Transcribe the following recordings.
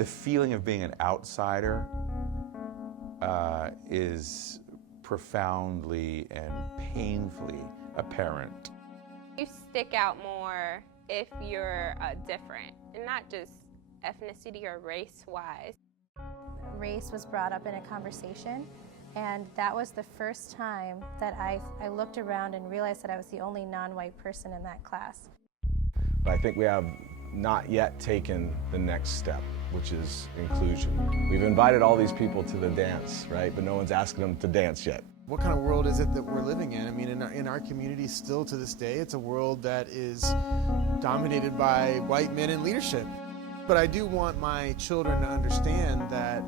the feeling of being an outsider is profoundly and painfully apparent. You stick out more if you're different, and not just ethnicity or race-wise. Race was brought up in a conversation, and that was the first time that I looked around and realized that I was the only non-white person in that class. But I think we have not yet taken the next step, which is inclusion. We've invited all these people to the dance, right? But no one's asking them to dance yet. What kind of world is it that we're living in? I mean, in our community still to this day, it's a world that is dominated by white men in leadership. But I do want my children to understand that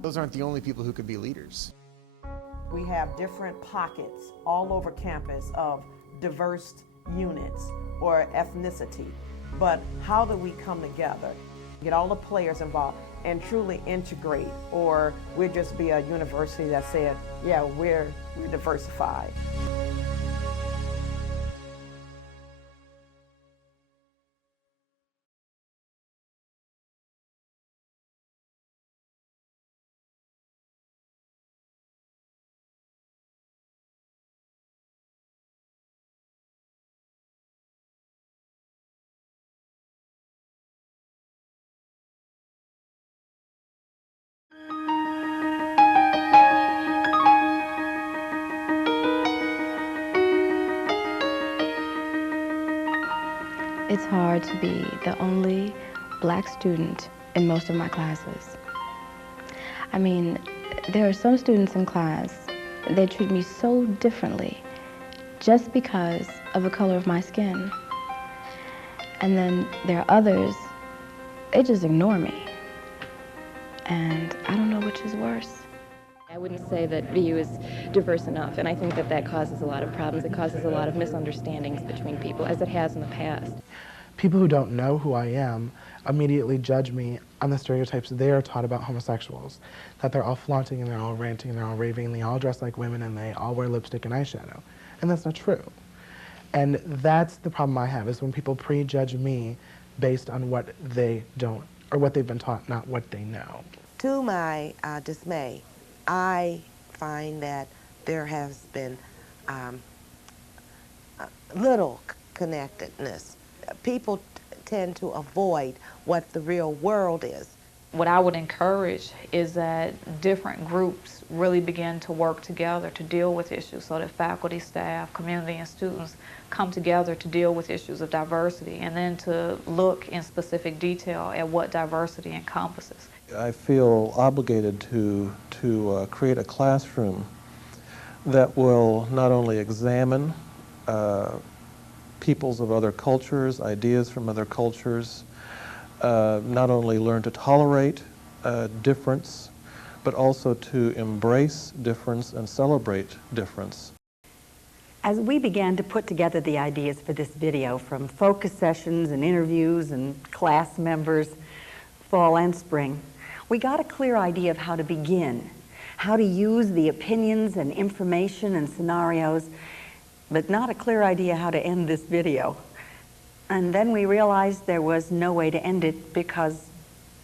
those aren't the only people who could be leaders. We have different pockets all over campus of diverse units or ethnicity. But how do we come together, get all the players involved, and truly integrate? Or we'll just be a university that said, yeah, we're diversified. It's hard to be the only black student in most of my classes. I mean, there are some students in class, they treat me so differently just because of the color of my skin. And then there are others, they just ignore me. And I don't know which is worse. I wouldn't say that VU is diverse enough, and I think that that causes a lot of problems. It causes a lot of misunderstandings between people, as it has in the past. People who don't know who I am immediately judge me on the stereotypes they are taught about homosexuals, that they're all flaunting and they're all ranting and they're all raving and they all dress like women and they all wear lipstick and eyeshadow. And that's not true. And that's the problem I have, is when people prejudge me based on what they don't, or what they've been taught, not what they know. To my dismay, I find that there has been little connectedness. People tend to avoid what the real world is. What I would encourage is that different groups really begin to work together to deal with issues, so that faculty, staff, community, and students come together to deal with issues of diversity, and then to look in specific detail at what diversity encompasses. I feel obligated to create a classroom that will not only examine peoples of other cultures, ideas from other cultures, not only learn to tolerate difference, but also to embrace difference and celebrate difference. As we began to put together the ideas for this video, from focus sessions and interviews and class members, fall and spring, we got a clear idea of how to begin, how to use the opinions and information and scenarios, but not a clear idea how to end this video. And then we realized there was no way to end it because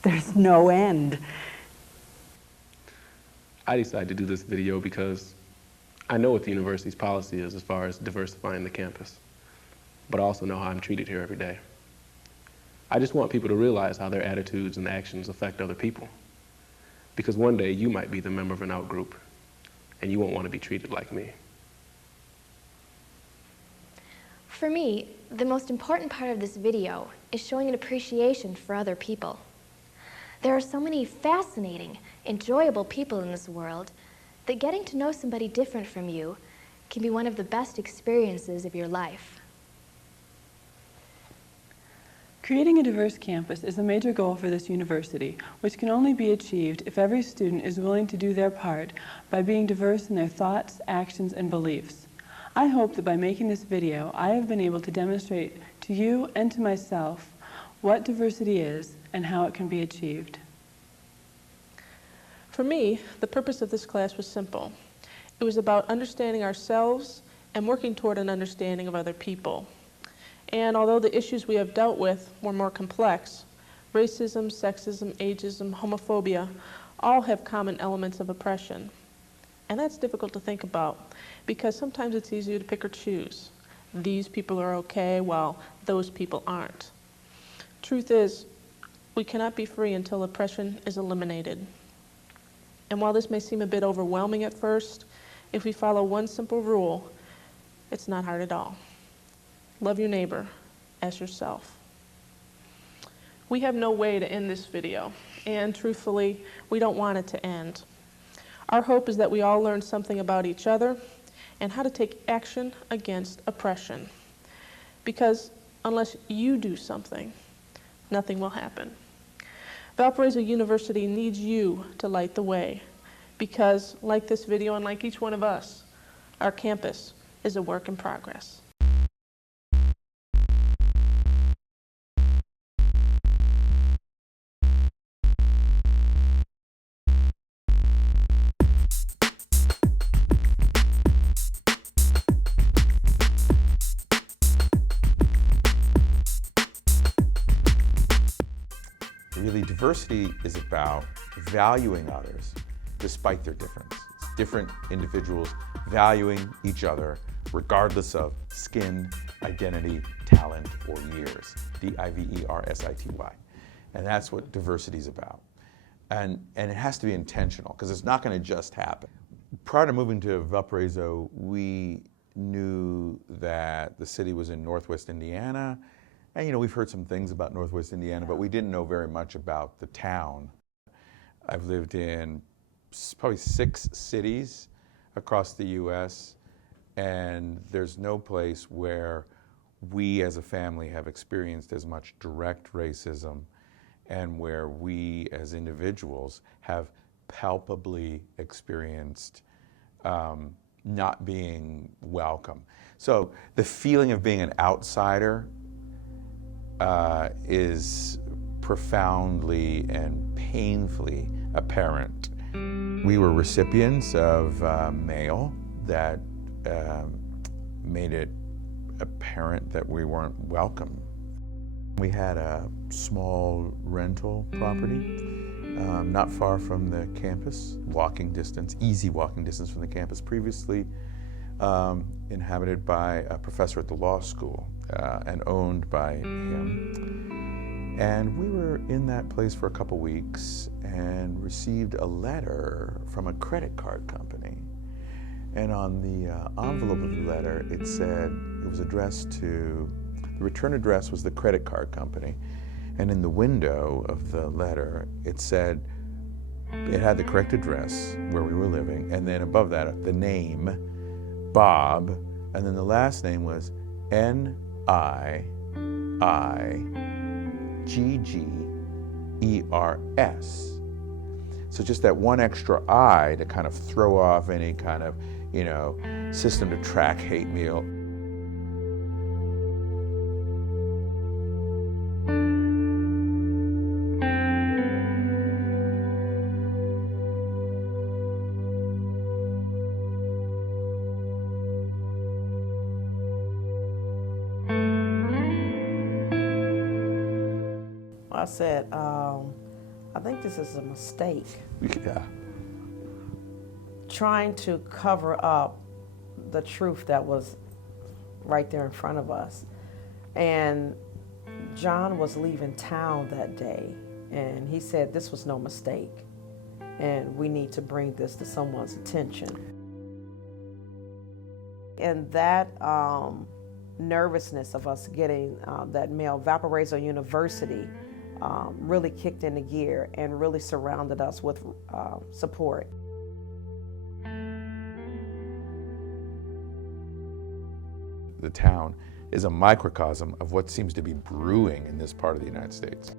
there's no end. I decided to do this video because I know what the university's policy is as far as diversifying the campus, but I also know how I'm treated here every day. I just want people to realize how their attitudes and actions affect other people. Because one day you might be the member of an out-group and you won't want to be treated like me. For me, the most important part of this video is showing an appreciation for other people. There are so many fascinating, enjoyable people in this world that getting to know somebody different from you can be one of the best experiences of your life. Creating a diverse campus is a major goal for this university, which can only be achieved if every student is willing to do their part by being diverse in their thoughts, actions, and beliefs. I hope that by making this video, I have been able to demonstrate to you and to myself what diversity is and how it can be achieved. For me, the purpose of this class was simple. It was about understanding ourselves and working toward an understanding of other people. And although the issues we have dealt with were more complex, Racism, sexism, ageism, homophobia all have common elements of oppression. And that's difficult to think about because sometimes it's easier to pick or choose. These people are okay while those people aren't. Truth is, we cannot be free until oppression is eliminated. And while this may seem a bit overwhelming at first, if we follow one simple rule, it's not hard at all. Love your neighbor as yourself. We have no way to end this video, and truthfully, we don't want it to end. Our hope is that we all learn something about each other and how to take action against oppression. Because unless you do something, nothing will happen. Valparaiso University needs you to light the way because, like this video and like each one of us, our campus is a work in progress. Really, diversity is about valuing others despite their differences. Different individuals valuing each other regardless of skin, identity, talent, or years. D-I-V-E-R-S-I-T-Y. And that's what diversity is about. And it has to be intentional because it's not going to just happen. Prior to moving to Valparaiso, we knew that the city was in Northwest Indiana. And you know, we've heard some things about Northwest Indiana, but we didn't know very much about the town. I've lived in probably 6 cities across the US, and there's no place where we as a family have experienced as much direct racism and where we as individuals have palpably experienced not being welcome. So the feeling of being an outsider is profoundly and painfully apparent. We were recipients of mail that made it apparent that we weren't welcome. We had a small rental property not far from the campus, walking distance, easy walking distance from the campus, previously inhabited by a professor at the law school and owned by him. And we were in that place for a couple weeks and received a letter from a credit card company. And on the envelope of the letter, it said, it was addressed to, the return address was the credit card company. And in the window of the letter, it said, it had the correct address where we were living, and then above that, the name, Bob, and then the last name was N-I-I-G-G-E-R-S. So just that one extra I to kind of throw off any kind of, you know, system to track hate mail. I said, I think this is a mistake. Yeah. Trying to cover up the truth that was right there in front of us. And John was leaving town that day, and he said this was no mistake, and we need to bring this to someone's attention. And that nervousness of us getting that mail, Valparaiso University really kicked into gear and really surrounded us with support. The town is a microcosm of what seems to be brewing in this part of the United States.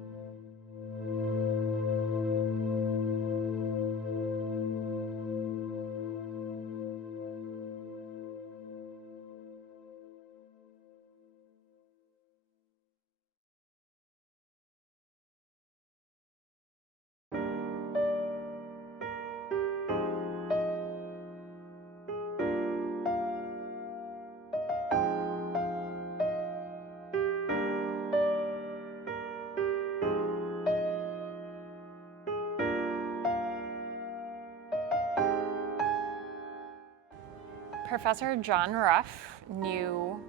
Professor John Ruff knew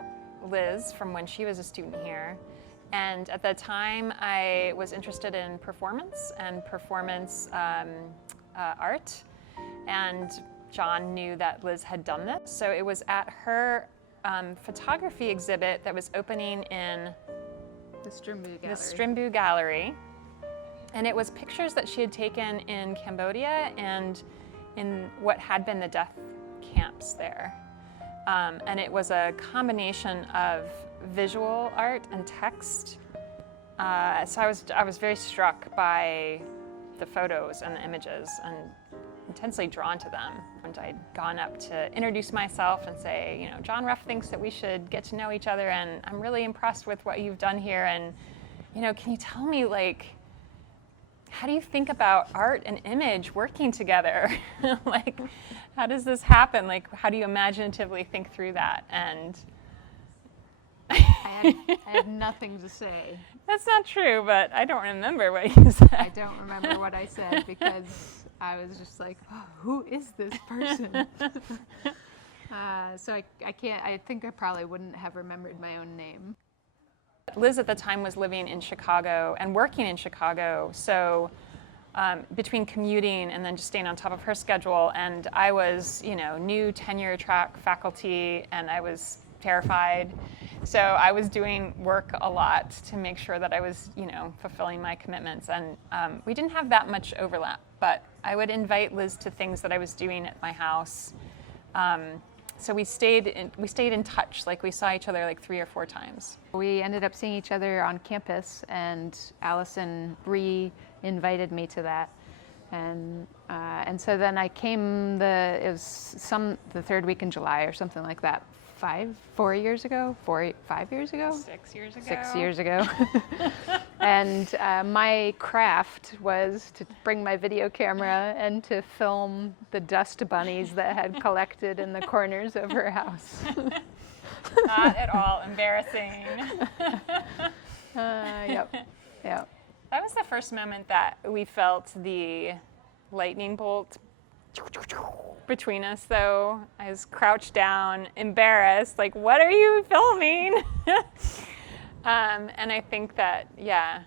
Liz from when she was a student here. And at the time, I was interested in performance and performance art. And John knew that Liz had done this. So it was at her photography exhibit that was opening in the Strimbu Gallery. And it was pictures that she had taken in Cambodia and in what had been the death camps there. And it was a combination of visual art and text. So I was very struck by the photos and the images and intensely drawn to them. And I'd gone up to introduce myself and say, you know, John Ruff thinks that we should get to know each other, and I'm really impressed with what you've done here. And, you know, can you tell me, like, how do you think about art and image working together? Like, how does this happen? Like, how do you imaginatively think through that? And I had nothing to say. That's not true, but I don't remember what you said. I don't remember what I said because I was just like, oh, who is this person? So I can't, I think I probably wouldn't have remembered my own name. Liz at the time was living in Chicago and working in Chicago, so between commuting and then just staying on top of her schedule, and I was, you know, new tenure track faculty, and I was terrified. So I was doing work a lot to make sure that I was, you know, fulfilling my commitments, and we didn't have that much overlap, but I would invite Liz to things that I was doing at my house. So we stayed in touch. Like, we saw each other like 3 or 4 times. We ended up seeing each other on campus, and Allison re-invited me to that. And so then I came, it was the third week in July or something like that. 5 years ago? 5 years ago? 6 years ago. 6 years ago. And my craft was to bring my video camera and to film the dust bunnies that had collected in the corners of her house. Not at all embarrassing. Yep. That was the first moment that we felt the lightning bolt between us, though. I was crouched down, embarrassed, like, what are you filming? And I think that, yeah,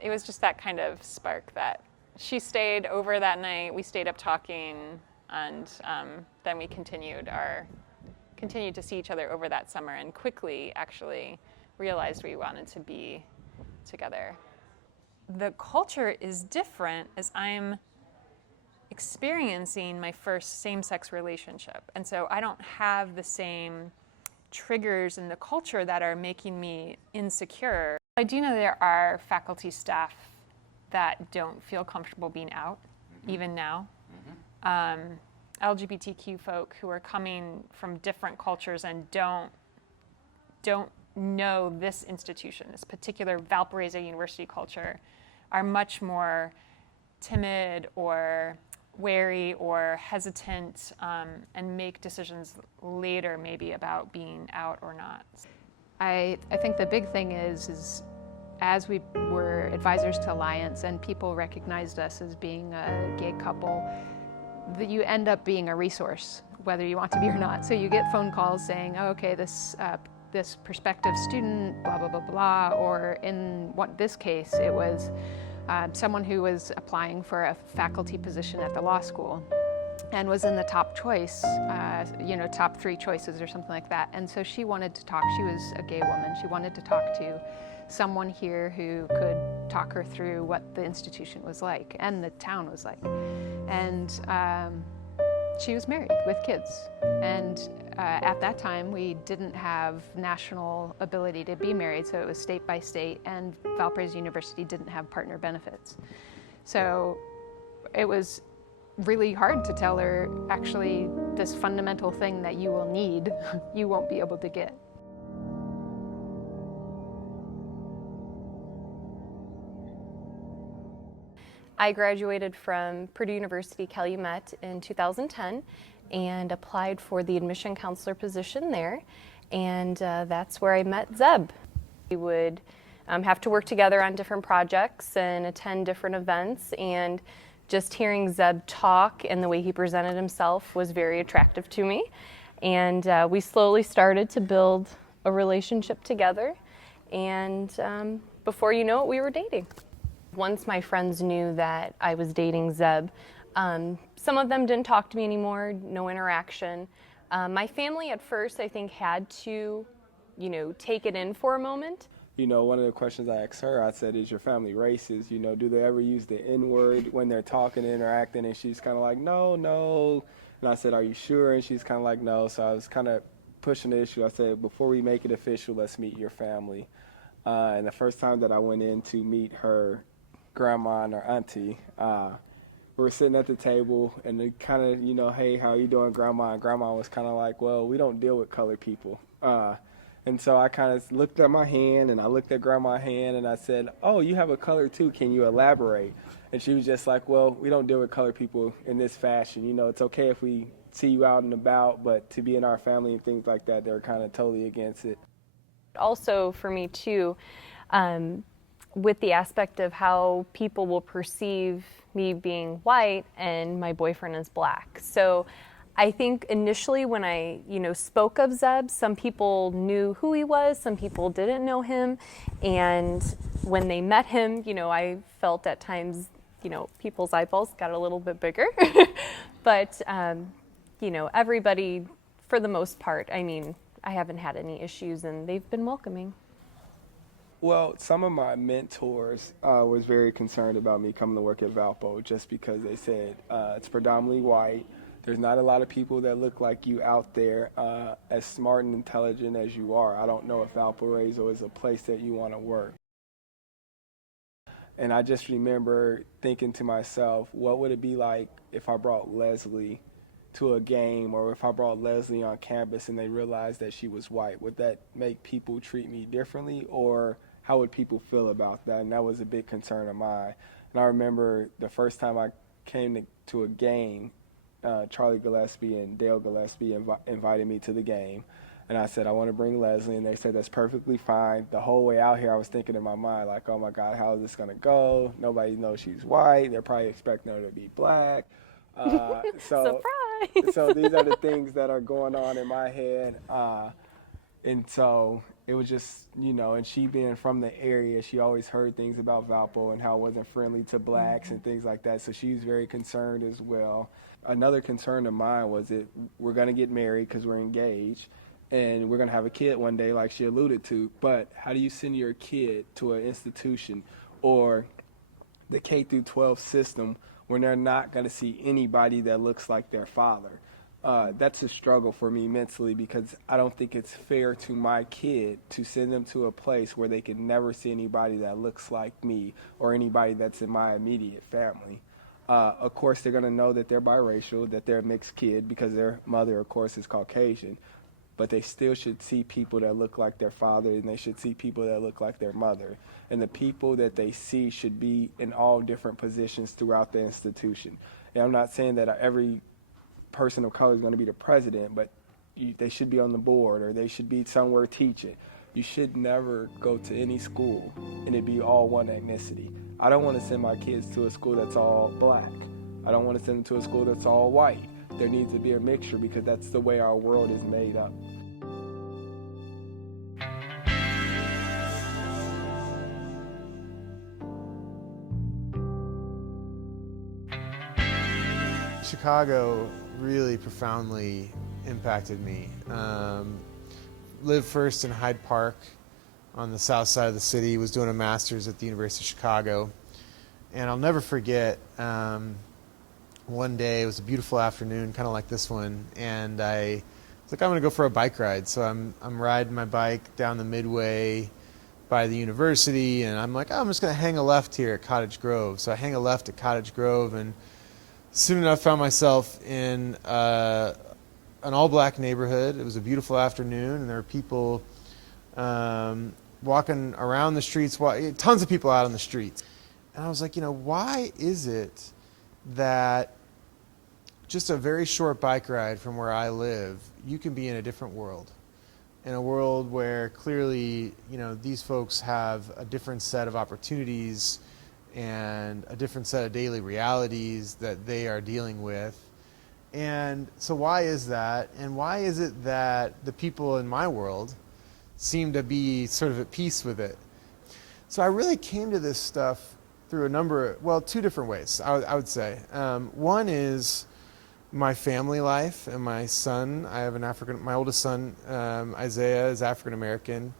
it was just that kind of spark that she stayed over that night. We stayed up talking, and then we continued to see each other over that summer, and quickly actually realized we wanted to be together. The culture is different as I'm experiencing my first same-sex relationship. And so I don't have the same triggers in the culture that are making me insecure. I do know there are faculty staff that don't feel comfortable being out, even now. LGBTQ folk who are coming from different cultures and don't know this institution, this particular Valparaiso University culture, are much more timid or wary or hesitant, and make decisions later maybe about being out or not. I think the big thing is as we were advisors to Alliance and people recognized us as being a gay couple, that you end up being a resource, whether you want to be or not. So you get phone calls saying, oh, okay, this prospective student, blah, blah, blah, blah, or in this case, it was someone who was applying for a faculty position at the law school and was in the top choice, top 3 choices or something like that. And so she wanted to talk, she was a gay woman, she wanted to talk to someone here who could talk her through what the institution was like and the town was like. And she was married with kids. And at that time, we didn't have national ability to be married, so it was state by state, and Valparaiso University didn't have partner benefits. So it was really hard to tell her, actually, this fundamental thing that you will need, you won't be able to get. I graduated from Purdue University Calumet in 2010 and applied for the admission counselor position there, and that's where I met Zeb. We would have to work together on different projects and attend different events, and just hearing Zeb talk and the way he presented himself was very attractive to me. And we slowly started to build a relationship together, and before you know it, we were dating. Once my friends knew that I was dating Zeb, some of them didn't talk to me anymore, no interaction. My family at first, I think, had to, take it in for a moment. One of the questions I asked her, I said, is your family racist? Do they ever use the N-word when they're talking, interacting? And she's kind of like, no. And I said, are you sure? And she's kind of like, no. So I was kind of pushing the issue. I said, before we make it official, let's meet your family. And the first time that I went in to meet her grandma and her auntie, we were sitting at the table, and they kind of, hey, how you doing, Grandma? And Grandma was kind of like, well, we don't deal with colored people. And so I kind of looked at my hand, and I looked at Grandma's hand, and I said, oh, you have a color too. Can you elaborate? And she was just like, well, we don't deal with colored people in this fashion. It's okay if we see you out and about, but to be in our family and things like that, they're kind of totally against it. Also for me too, with the aspect of how people will perceive me being white and my boyfriend is black. So I think initially when I, spoke of Zeb, some people knew who he was, some people didn't know him, and when they met him, I felt at times, people's eyeballs got a little bit bigger. But, everybody, for the most part, I haven't had any issues, and they've been welcoming. Well, some of my mentors was very concerned about me coming to work at Valpo just because they said it's predominantly white. There's not a lot of people that look like you out there as smart and intelligent as you are. I don't know if Valparaiso is a place that you want to work. And I just remember thinking to myself, what would it be like if I brought Leslie to a game, or if I brought Leslie on campus and they realized that she was white? Would that make people treat me differently, or how would people feel about that? And that was a big concern of mine. And I remember the first time I came to a game, Charlie Gillespie and Dale Gillespie invited me to the game. And I said, I want to bring Leslie. And they said, that's perfectly fine. The whole way out here, I was thinking in my mind, like, oh, my God, how is this going to go? Nobody knows she's white. They're probably expecting her to be black. Surprise! So these are the things that are going on in my head. And so it was just, and she being from the area, she always heard things about Valpo and how it wasn't friendly to blacks and things like that. So she's very concerned as well. Another concern of mine was that we're going to get married because we're engaged, and we're going to have a kid one day, like she alluded to. But how do you send your kid to an institution or the K through 12 system when they're not going to see anybody that looks like their father? That's a struggle for me mentally, because I don't think it's fair to my kid to send them to a place where they can never see anybody that looks like me or anybody that's in my immediate family. Of course, they're going to know that they're biracial, that they're a mixed kid, because their mother, of course, is Caucasian. But they still should see people that look like their father, and they should see people that look like their mother. And the people that they see should be in all different positions throughout the institution. And I'm not saying that every person of color is going to be the president, but they should be on the board, or they should be somewhere teaching. You should never go to any school and it be all one ethnicity. I don't want to send my kids to a school that's all black. I don't want to send them to a school that's all white. There needs to be a mixture, because that's the way our world is made up. Chicago really profoundly impacted me. Lived first in Hyde Park on the south side of the city, was doing a master's at the University of Chicago. And I'll never forget, one day, it was a beautiful afternoon, kind of like this one, and I was like, I'm going to go for a bike ride. So I'm riding my bike down the Midway by the university, and I'm like, oh, I'm just going to hang a left here at Cottage Grove. So I hang a left at Cottage Grove, and soon enough found myself in an all-black neighborhood. It was a beautiful afternoon, and there were people walking around the streets, tons of people out on the streets. And I was like, why is it that just a very short bike ride from where I live, you can be in a different world? In a world where clearly, these folks have a different set of opportunities and a different set of daily realities that they are dealing with. And so why is that? And why is it that the people in my world seem to be sort of at peace with it? So I really came to this stuff through two different ways, I would say. One is my family life and my son. I have my oldest son, Isaiah, is African American.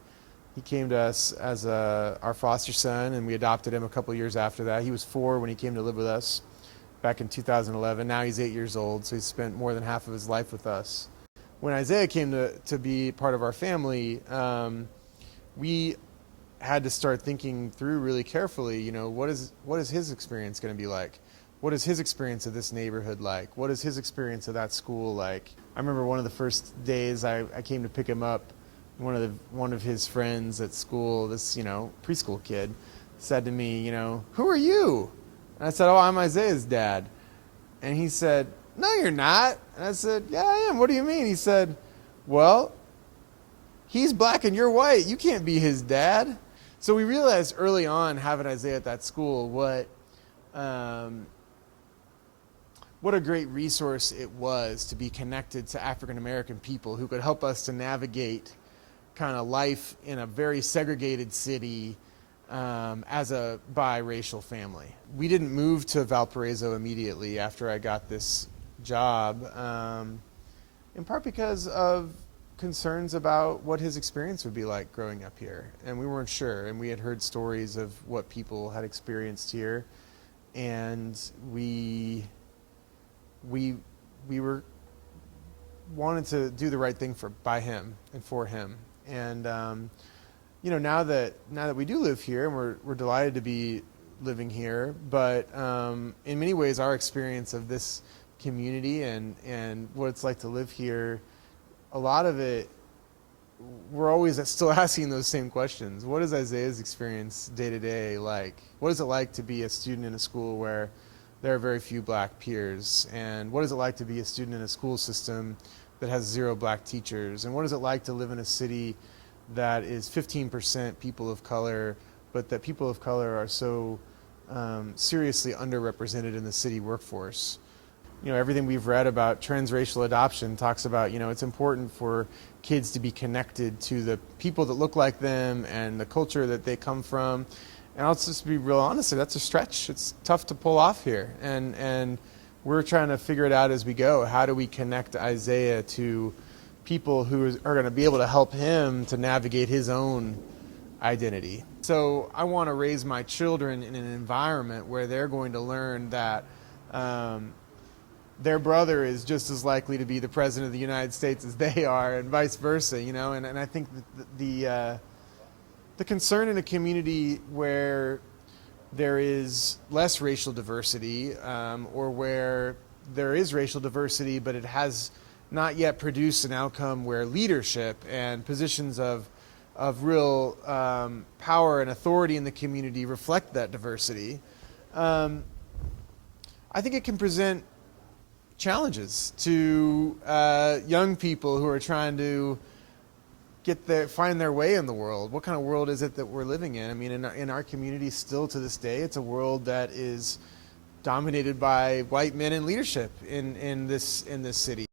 He came to us as our foster son, and we adopted him a couple years after that. He was 4 when he came to live with us back in 2011. Now he's 8 years old, so he's spent more than half of his life with us. When Isaiah came to be part of our family, we had to start thinking through really carefully, what is his experience going to be like? What is his experience of this neighborhood like? What is his experience of that school like? I remember one of the first days I came to pick him up, one of his friends at school, this preschool kid, said to me, who are you? And I said, oh, I'm Isaiah's dad. And he said, no, you're not. And I said, yeah, I am. What do you mean? He said, well, he's black and you're white. You can't be his dad. So we realized early on, having Isaiah at that school, what a great resource it was to be connected to African American people who could help us to navigate kind of life in a very segregated city as a biracial family. We didn't move to Valparaiso immediately after I got this job, in part because of concerns about what his experience would be like growing up here, and we weren't sure, and we had heard stories of what people had experienced here, and we were wanted to do the right thing by him and for him, and now that we do live here, and we're delighted to be living here, but in many ways our experience of this community and what it's like to live here, a lot of it, we're always still asking those same questions. What is Isaiah's experience day to day like? What is it like to be a student in a school where there are very few black peers? And what is it like to be a student in a school system that has 0 black teachers? And what is it like to live in a city that is 15% people of color, but that people of color are so seriously underrepresented in the city workforce? Everything we've read about transracial adoption talks about, it's important for kids to be connected to the people that look like them and the culture that they come from. And I'll just be real honest, that's a stretch. It's tough to pull off here. And we're trying to figure it out as we go. How do we connect Isaiah to people who are going to be able to help him to navigate his own identity? So I want to raise my children in an environment where they're going to learn that their brother is just as likely to be the president of the United States as they are, and vice versa, and I think that the concern in a community where there is less racial diversity, or where there is racial diversity but it has not yet produced an outcome where leadership and positions of real power and authority in the community reflect that diversity, I think it can present challenges to young people who are trying to find their way in the world. What kind of world is it that we're living in? I mean, in our community still to this day, it's a world that is dominated by white men in leadership in this city.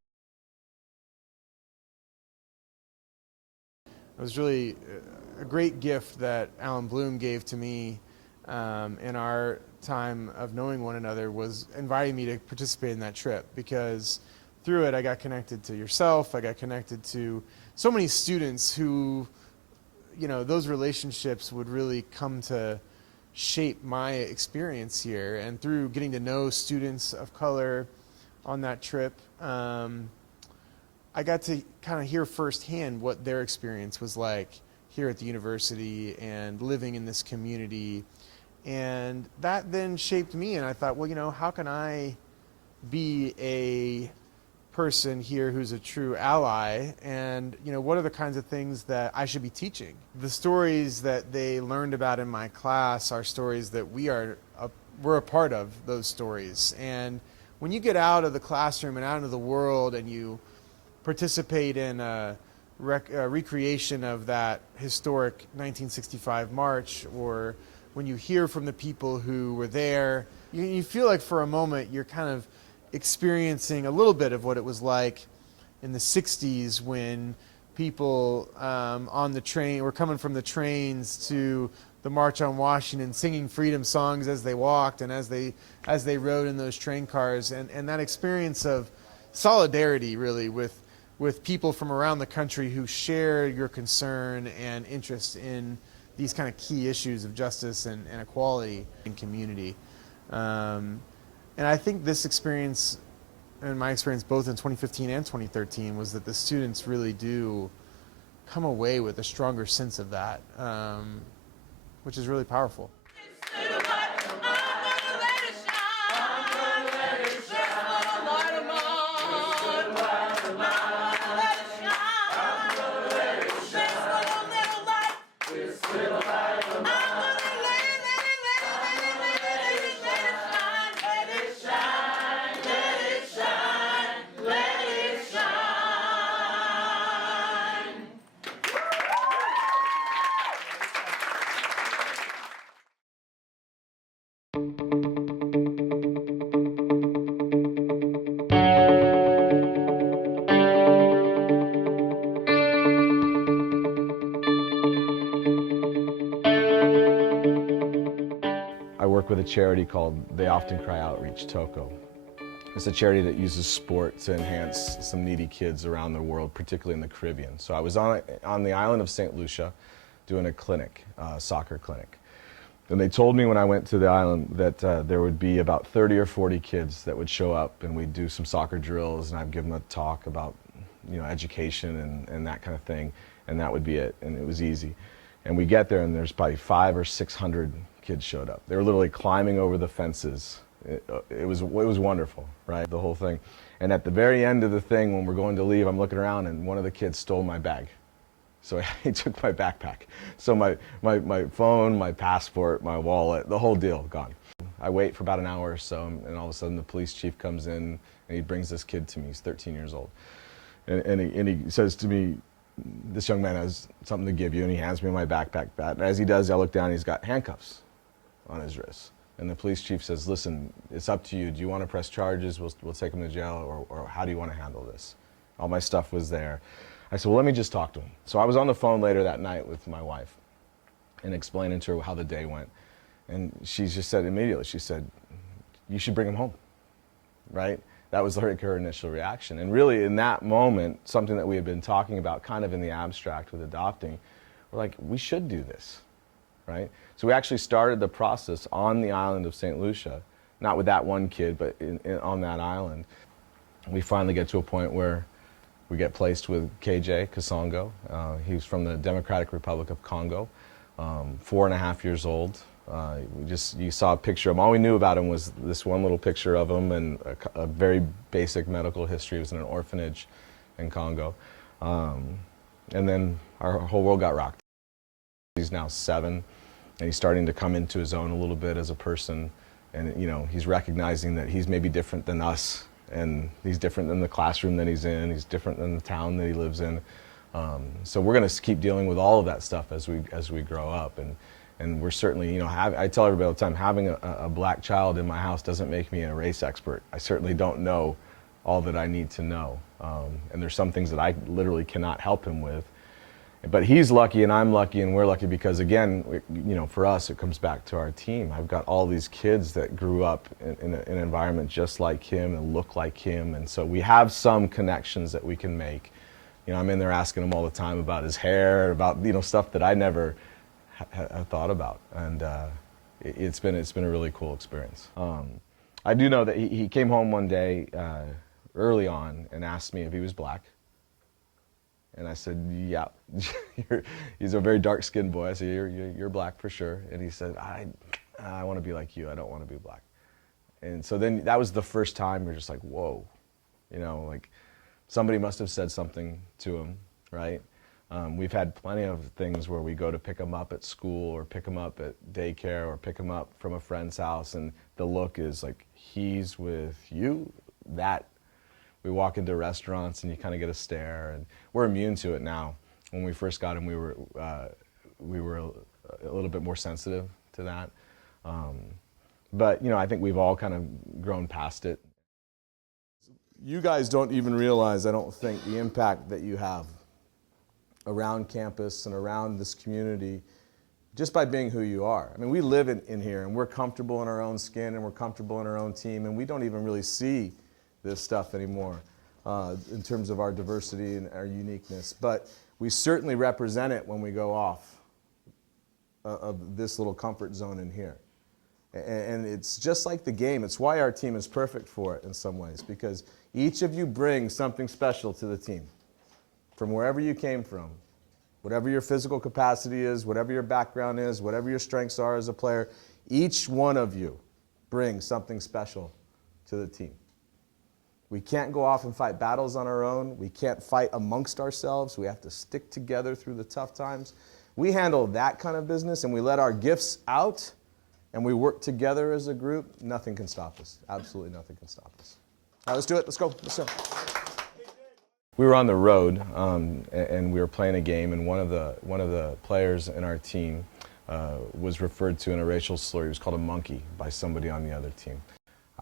It was really a great gift that Alan Bloom gave to me in our time of knowing one another, was inviting me to participate in that trip, because through it I got connected to yourself, I got connected to so many students who, those relationships would really come to shape my experience here. And through getting to know students of color on that trip, I got to kind of hear firsthand what their experience was like here at the university and living in this community. And that then shaped me, and I thought, well, how can I be a person here who's a true ally, and what are the kinds of things that I should be teaching? The stories that they learned about in my class are stories that we're a part of those stories. And when you get out of the classroom and out into the world and you participate in a recreation of that historic 1965 march, or when you hear from the people who were there, you feel like for a moment you're kind of experiencing a little bit of what it was like in the 60s when people on the train were coming from the trains to the March on Washington, singing freedom songs as they walked and as they rode in those train cars, and that experience of solidarity really with people from around the country who share your concern and interest in these kind of key issues of justice and equality in community. And I think this experience, and my experience both in 2015 and 2013, was that the students really do come away with a stronger sense of that, which is really powerful. I work with a charity called They Often Cry Outreach, TOCO. It's a charity that uses sport to enhance some needy kids around the world, particularly in the Caribbean. So I was on the island of St. Lucia doing a clinic, soccer clinic. And they told me when I went to the island that there would be about 30 or 40 kids that would show up, and we'd do some soccer drills, and I'd give them a talk about, education and that kind of thing, and that would be it, and it was easy. And we get there, and there's probably 500 or 600 kids showed up. They were literally climbing over the fences. It was wonderful, right, the whole thing. And at the very end of the thing, when we're going to leave, I'm looking around, and one of the kids stole my bag. So he took my backpack. So my phone, my passport, my wallet, the whole deal, gone. I wait for about an hour or so, and all of a sudden the police chief comes in, and he brings this kid to me. He's 13 years old. And he says to me, "This young man has something to give you," and he hands me my backpack. And as he does, I look down, and he's got handcuffs on his wrists. And the police chief says, "Listen, it's up to you. Do you want to press charges? We'll take him to jail, or how do you want to handle this?" All my stuff was there. I said, "Well, let me just talk to him." So I was on the phone later that night with my wife and explaining to her how the day went. And she just said immediately, she said, "You should bring him home," right? That was her initial reaction. And really in that moment, something that we had been talking about kind of in the abstract with adopting, we're like, we should do this, right? So we actually started the process on the island of St. Lucia, not with that one kid, but on that island. We finally get to a point where we get placed with KJ Kasongo. He's from the Democratic Republic of Congo, 4.5 years old. You saw a picture of him. All we knew about him was this one little picture of him and a very basic medical history. He was in an orphanage in Congo. And then our whole world got rocked. He's now 7, and he's starting to come into his own a little bit as a person. And he's recognizing that he's maybe different than us, and he's different than the classroom that he's in. He's different than the town that he lives in. So we're going to keep dealing with all of that stuff as we grow up. And we're certainly, I tell everybody all the time, having a black child in my house doesn't make me a race expert. I certainly don't know all that I need to know. And there's some things that I literally cannot help him with. But he's lucky, and I'm lucky, and we're lucky because, again, for us, it comes back to our team. I've got all these kids that grew up in an environment just like him and look like him. And so we have some connections that we can make. I'm in there asking him all the time about his hair, about, stuff that I never have thought about, and it's been a really cool experience. I do know that he came home one day early on and asked me if he was black, and I said, "Yeah." He's a very dark-skinned boy. I said, "You're black for sure," and he said, "I want to be like you. I don't want to be black." And so then that was the first time we're just like, whoa, like somebody must have said something to him, right? We've had plenty of things where we go to pick him up at school or pick him up at daycare or pick him up from a friend's house, and the look is like, he's with you? We walk into restaurants and you kind of get a stare, and we're immune to it now. When we first got him, we were a little bit more sensitive to that. But I think we've all kind of grown past it. You guys don't even realize, I don't think, the impact that you have around campus and around this community just by being who you are. I mean, we live in here and we're comfortable in our own skin and we're comfortable in our own team, and we don't even really see this stuff anymore in terms of our diversity and our uniqueness. But we certainly represent it when we go off of this little comfort zone in here. And it's just like the game. It's why our team is perfect for it in some ways, because each of you brings something special to the team from wherever you came from. Whatever your physical capacity is, whatever your background is, whatever your strengths are as a player, each one of you brings something special to the team. We can't go off and fight battles on our own. We can't fight amongst ourselves. We have to stick together through the tough times. We handle that kind of business and we let our gifts out and we work together as a group. Nothing can stop us. Absolutely nothing can stop us. All right, let's do it. Let's go. Let's go. We were on the road and we were playing a game, and one of the players in our team was referred to in a racial slur. He was called a monkey by somebody on the other team.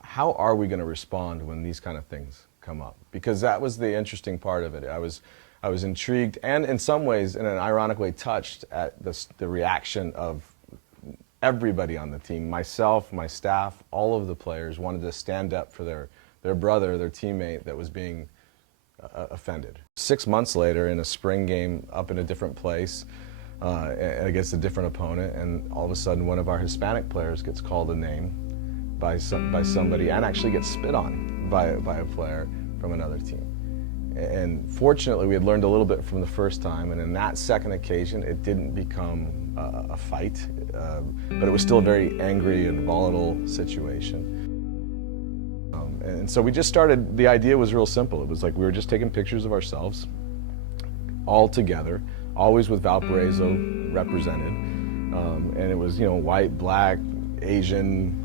How are we going to respond when these kind of things come up? Because that was the interesting part of it. I was intrigued and in some ways, in an ironic way, touched at the reaction of everybody on the team. Myself, my staff, all of the players wanted to stand up for their brother, their teammate that was being offended. 6 months later, in a spring game up in a different place against a different opponent, and all of a sudden one of our Hispanic players gets called a name by somebody and actually gets spit on by a player from another team. And fortunately, we had learned a little bit from the first time, and in that second occasion, it didn't become a fight, but it was still a very angry and volatile situation. And so we just started, the idea was real simple. It was like we were just taking pictures of ourselves all together, always with Valparaiso represented. And it was, white, black, Asian,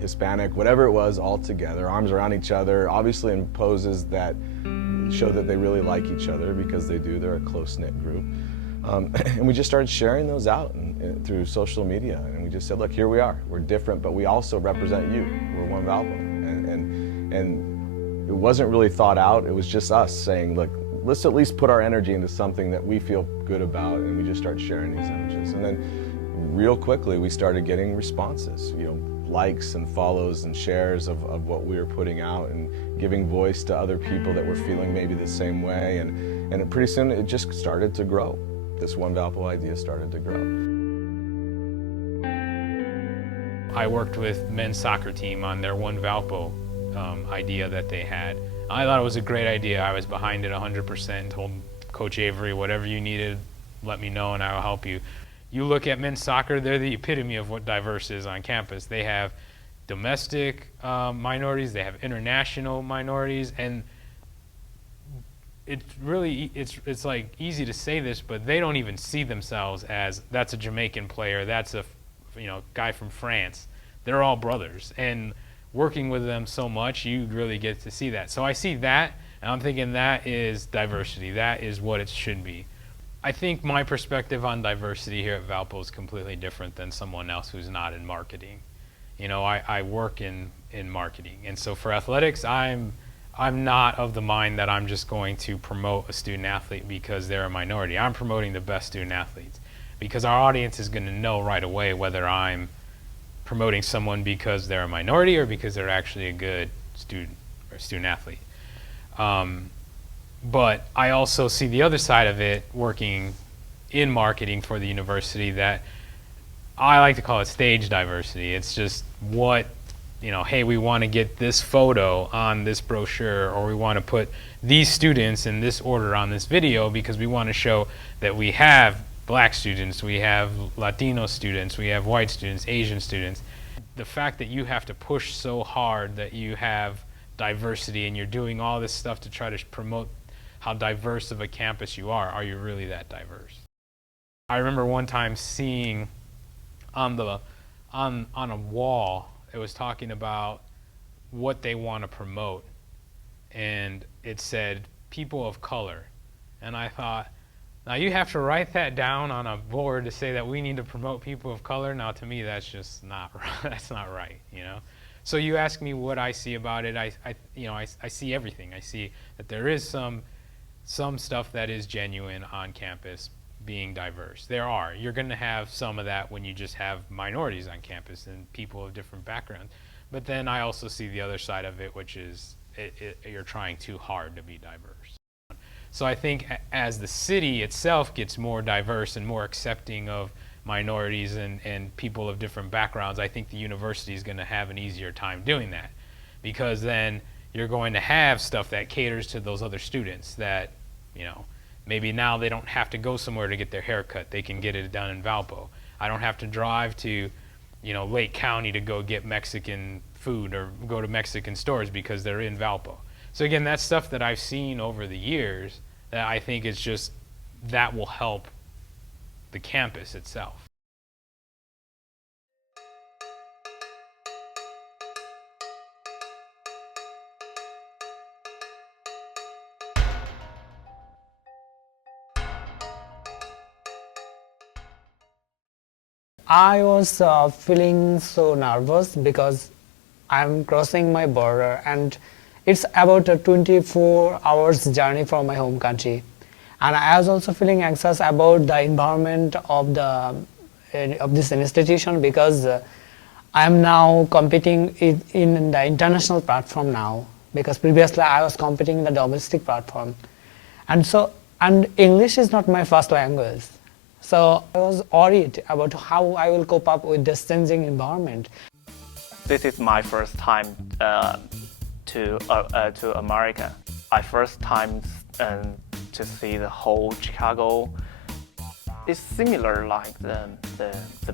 Hispanic, whatever it was, all together, arms around each other, obviously in poses that show that they really like each other, because they do. They're a close-knit group. And we just started sharing those out through social media. And we just said, look, here we are. We're different, but we also represent you. We're one Valpo. And it wasn't really thought out. It was just us saying, look, let's at least put our energy into something that we feel good about. And we just started sharing these images. And then real quickly, we started getting responses, likes and follows and shares of what we were putting out, and giving voice to other people that were feeling maybe the same way. And pretty soon it just started to grow. This One Valpo idea started to grow. I worked with men's soccer team on their One Valpo idea that they had. I thought it was a great idea. I was behind it 100% and told Coach Avery, whatever you needed, let me know and I will help you. You look at men's soccer, they're the epitome of what diverse is on campus. They have domestic minorities, they have international minorities, and it's like easy to say this, but they don't even see themselves as, that's a Jamaican player, that's a guy from France. They're all brothers, and working with them so much, you really get to see that. So I see that, and I'm thinking that is diversity. That is what it should be. I think my perspective on diversity here at Valpo is completely different than someone else who's not in marketing. I work in marketing, and so for athletics, I'm not of the mind that I'm just going to promote a student athlete because they're a minority. I'm promoting the best student athletes, because our audience is going to know right away whether I'm promoting someone because they're a minority or because they're actually a good student or student athlete. But I also see the other side of it, working in marketing for the university, that I like to call it stage diversity. It's just what, hey, we want to get this photo on this brochure, or we want to put these students in this order on this video because we want to show that we have Black students, we have Latino students, we have white students, Asian students. The fact that you have to push so hard that you have diversity and you're doing all this stuff to try to promote how diverse of a campus you are you really that diverse? I remember one time seeing on a wall, it was talking about what they want to promote, and it said people of color. And I thought, now you have to write that down on a board to say that we need to promote people of color. Now to me, that's just not right, that's not right, So you ask me what I see about it, I see everything. I see that there is some stuff that is genuine on campus being diverse. You're going to have some of that when you just have minorities on campus and people of different backgrounds. But then I also see the other side of it, which is you're trying too hard to be diverse. So I think as the city itself gets more diverse and more accepting of minorities and people of different backgrounds, I think the university is going to have an easier time doing that, because then you're going to have stuff that caters to those other students that, maybe now they don't have to go somewhere to get their hair cut. They can get it done in Valpo. I don't have to drive to, Lake County to go get Mexican food or go to Mexican stores because they're in Valpo. So again, that's stuff that I've seen over the years that I think is just, that will help the campus itself. I was feeling so nervous because I'm crossing my border and it's about a 24 hours journey from my home country. And I was also feeling anxious about the environment of this institution because I am now competing in the international platform now, because previously I was competing in the domestic platform. And English is not my first language. So I was worried about how I will cope up with this changing environment. This is my first time to America. My first time to see the whole Chicago. It's similar like the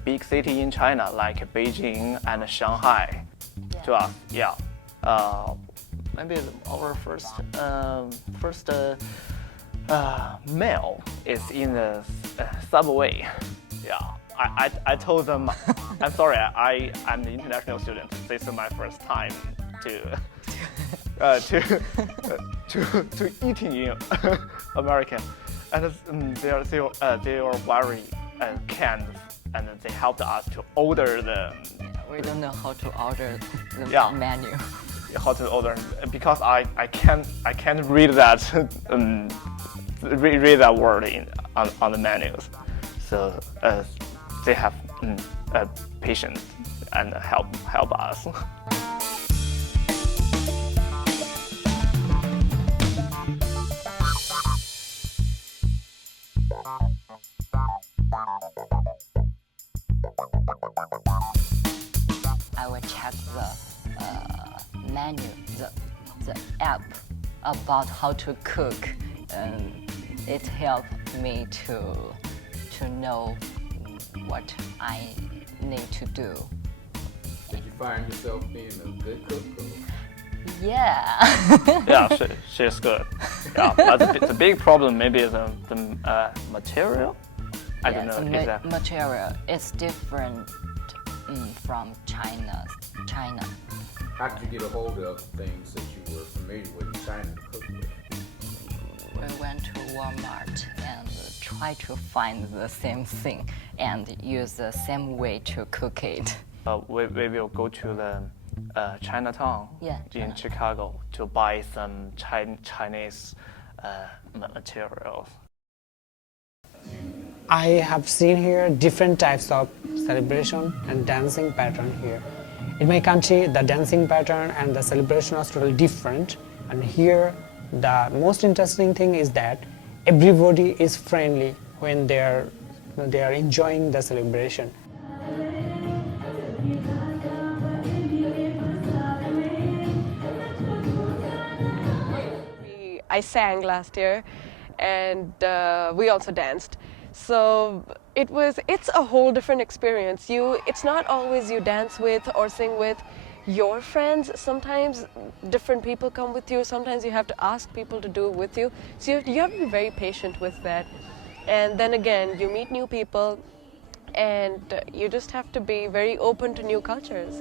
big city in China, like Beijing and Shanghai, to us. Yeah. Maybe our first meal is in the subway. Yeah. I told them, I'm sorry, I'm an international student. This is my first time to eating in America, and they are very kind, and they helped us to order the. We don't know how to order the menu. How to order, because I can't read that read that word on the menus, so they have patience and help us. I will check the menu, the app about how to cook, and it helped me to know what I need to do. Did you find yourself being a good cook? Yeah. Yeah, she's good. Yeah, but the big problem maybe is the material. I don't know exactly. Material is different from China. How did you get a hold of things that you were familiar with in China to cook with? We went to Walmart and tried to find the same thing and use the same way to cook it. We will go to the Chinatown in Chicago to buy some Chinese materials. I have seen here different types of celebration and dancing pattern here. In my country, the dancing pattern and the celebration are totally different, and here the most interesting thing is that everybody is friendly when they are enjoying the celebration. I sang last year, and we also danced. So it's a whole different experience. It's not always you dance with or sing with your friends. Sometimes different people come with you. Sometimes you have to ask people to do it with you. So you have to be very patient with that. And then again, you meet new people, and you just have to be very open to new cultures.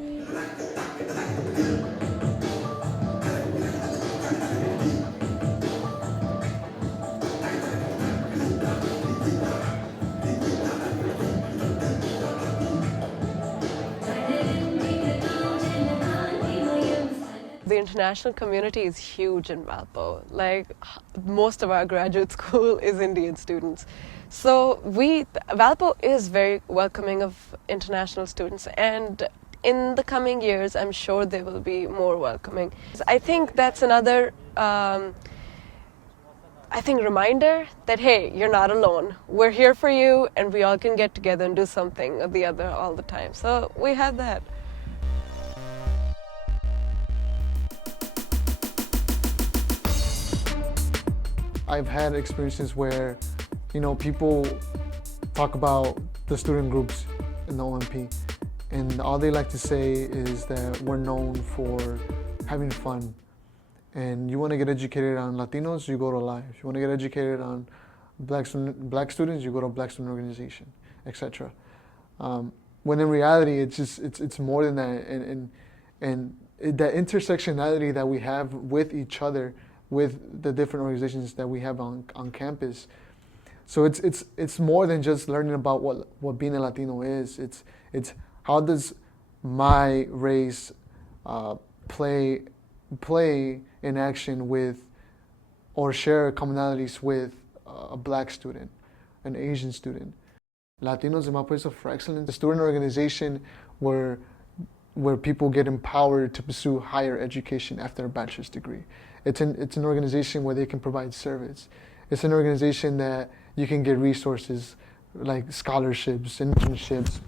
the international community is huge in Valpo. Like, most of our graduate school is Indian students. So Valpo is very welcoming of international students, and in the coming years, I'm sure they will be more welcoming. I think that's another reminder that, hey, you're not alone. We're here for you, and we all can get together and do something or the other all the time. So we have that. I've had experiences where, people talk about the student groups in the OMP, and all they like to say is that we're known for having fun. And you want to get educated on Latinos, you go to Live. You want to get educated on black students, you go to Black Student Organization, etc. When in reality, it's more than that, and that intersectionality that we have with each other, with the different organizations that we have on campus. So it's more than just learning about what being a Latino is. It's how does my race play in action with, or share commonalities with, a Black student, an Asian student. Latinos in Valparaiso for Excellence, a student organization where people get empowered to pursue higher education after a bachelor's degree. It's an organization where they can provide service. It's an organization that you can get resources like scholarships, internships.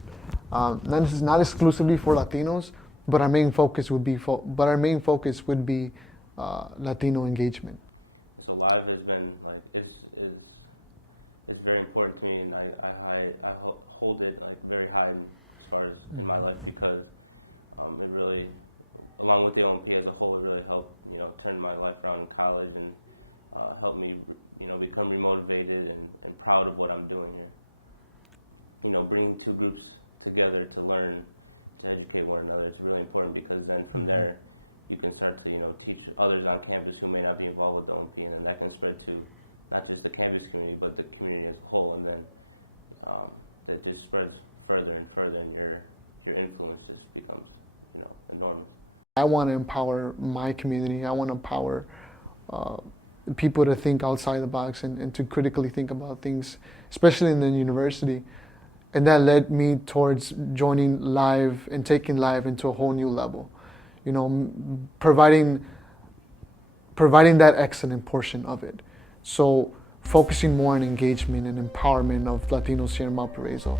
Not exclusively for Latinos, but our main focus would be Latino engagement. So Live has been it's very important to me, and I hold it very high as far as in my life, because it really, along with the OMP as a whole, it really helped turn my life around in college and helped me become remotivated and proud of what I'm doing here. Bringing two groups together to learn, to educate one another is really important, because then from there you can start to teach others on campus who may not be involved with OMP, and then that can spread to not just the campus community but the community as a whole, and then that just spreads further and further, and your influence just becomes enormous. I want to empower my community. I want to empower people to think outside the box and to critically think about things, especially in the university. And that led me towards joining Live and taking Live into a whole new level. Providing that excellent portion of it. So focusing more on engagement and empowerment of Latinos here in Valparaiso.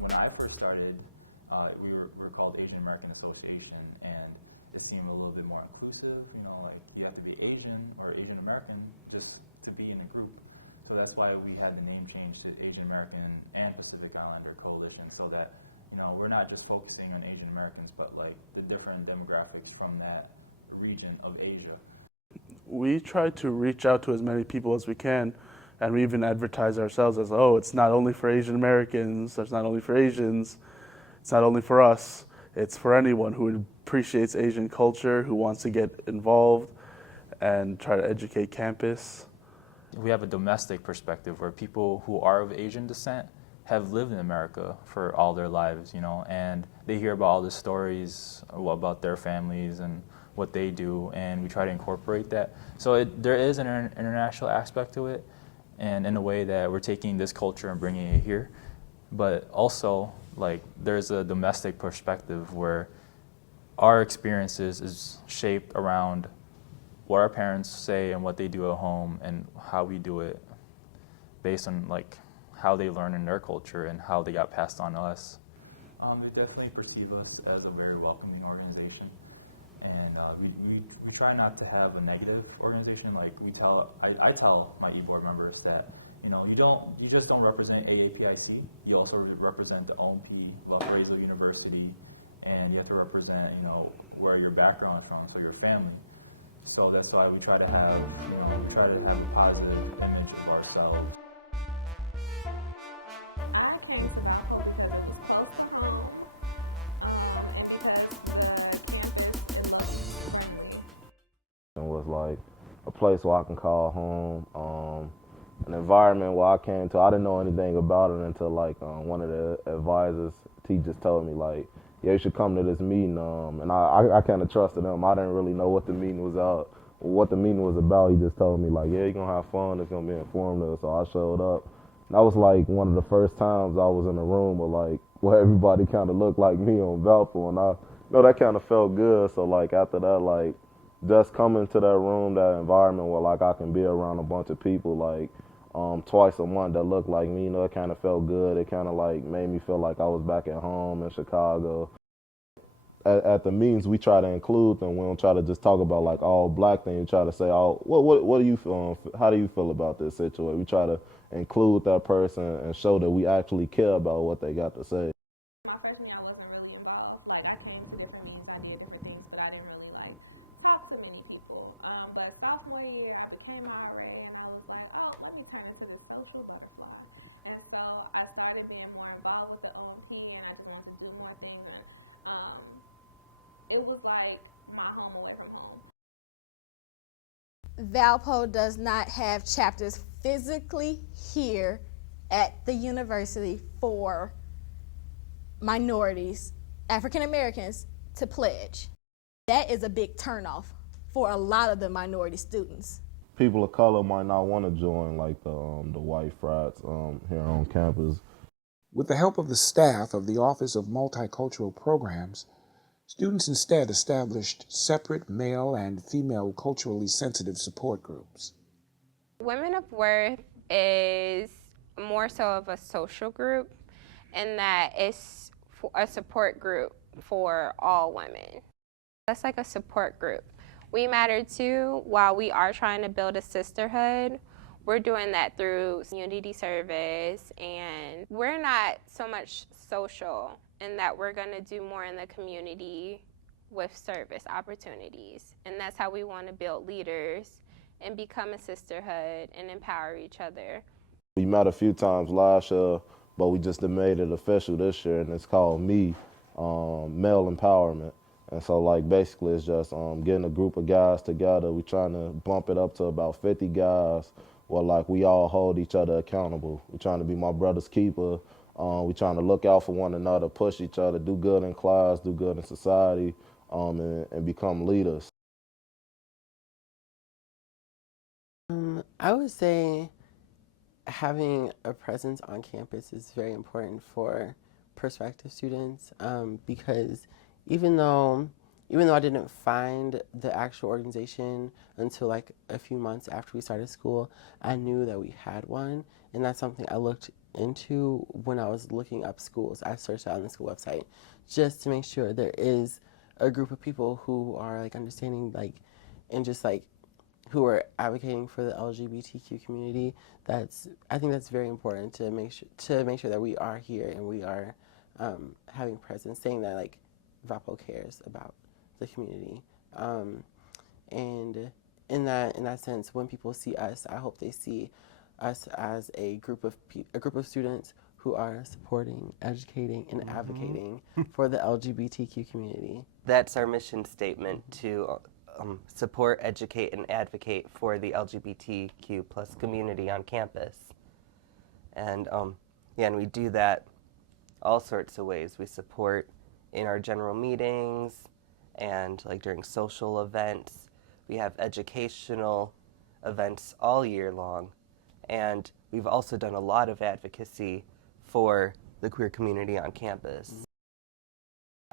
When I first started, we were called Asian American Association, and it seemed a little bit more inclusive. You have to be Asian or Asian American just to be in a group. So that's why we had the name changed to Asian American and Pacific Islander Coalition, so that we're not just focusing on Asian Americans, but the different demographics from that region of Asia. We try to reach out to as many people as we can, and we even advertise ourselves as, it's not only for Asian Americans, it's not only for Asians, it's not only for us, it's for anyone who appreciates Asian culture, who wants to get involved and try to educate campus. We have a domestic perspective where people who are of Asian descent have lived in America for all their lives, and they hear about all the stories about their families and what they do, and we try to incorporate that. So there is an international aspect to it, and in a way that we're taking this culture and bringing it here, but also there's a domestic perspective where our experiences is shaped around what our parents say and what they do at home, and how we do it based on how they learn in their culture and how they got passed on to us. They definitely perceive us as a very welcoming organization, and we try not to have a negative organization. I tell my e-board members that you just don't represent AAPIC. You also represent the OMP, Valparaiso University, and you have to represent where your background is from, so your family. So that's why we try to have a positive image of ourselves. I came to Valpo because it was close to home, and because the campus is local. It was a place where I can call home, and it environment where I came to, I didn't know anything about it until like one of the advisors, he just told me like, yeah, you should come to this meeting. And I kind of trusted him. I didn't really know what the meeting was about. He just told me like, yeah, you're gonna have fun. It's gonna be informative. So I showed up. And that was like one of the first times I was in a room where everybody kind of looked like me on Valpo, and that kind of felt good. So like after that, like just coming to that room, that environment where like I can be around a bunch of people like twice a month that looked like me, it kind of felt good. It kind of like made me feel like I was back at home in Chicago. At the meetings, we try to include them. We don't try to just talk about like all black things. We try to say, what do you feel? How do you feel about this situation? We try to include that person and show that we actually care about what they got to say. My freshman year, I wasn't really involved. Like, I came to different things, I did different things, but I didn't really like talk to many people. But sophomore year, I became already, and I was like, oh, let me turn into this social butterfly. And so I started being more involved with the OMP, and I began to do more things. It was like my home away from home. Valpo does not have chapters physically here at the university for minorities, African Americans, to pledge. That is a big turnoff for a lot of the minority students. People of color might not want to join like the white frats here on campus. With the help of the staff of the Office of Multicultural Programs, students instead established separate male and female culturally sensitive support groups. Women of Worth is more so of a social group in that it's a support group for all women. That's like a support group. We Matter Too, while we are trying to build a sisterhood, we're doing that through community service, and we're not so much social in that we're going to do more in the community with service opportunities. And that's how we want to build leaders and become a sisterhood and empower each other. We met a few times last year, but we just made it official this year, and it's called Male Empowerment. And so like basically it's just getting a group of guys together. We're trying to bump it up to about 50 guys where like we all hold each other accountable. We're trying to be my brother's keeper. We're trying to look out for one another, push each other, do good in class, do good in society, and become leaders. I would say having a presence on campus is very important for prospective students because even though I didn't find the actual organization until like a few months after we started school, I knew that we had one, and that's something I looked into when I was looking up schools. I searched out on the school website just to make sure there is a group of people who are like understanding like and just like who are advocating for the LGBTQ community. I think that's very important to make sure that we are here and we are having presence, saying that like Valpo cares about the community. And in that sense, when people see us, I hope they see us as a group of students who are supporting, educating, and advocating for the LGBTQ community. That's our mission statement, to support, educate, and advocate for the LGBTQ plus community on campus. And and we do that all sorts of ways. We support in our general meetings and like during social events. We have educational events all year long. And we've also done a lot of advocacy for the queer community on campus.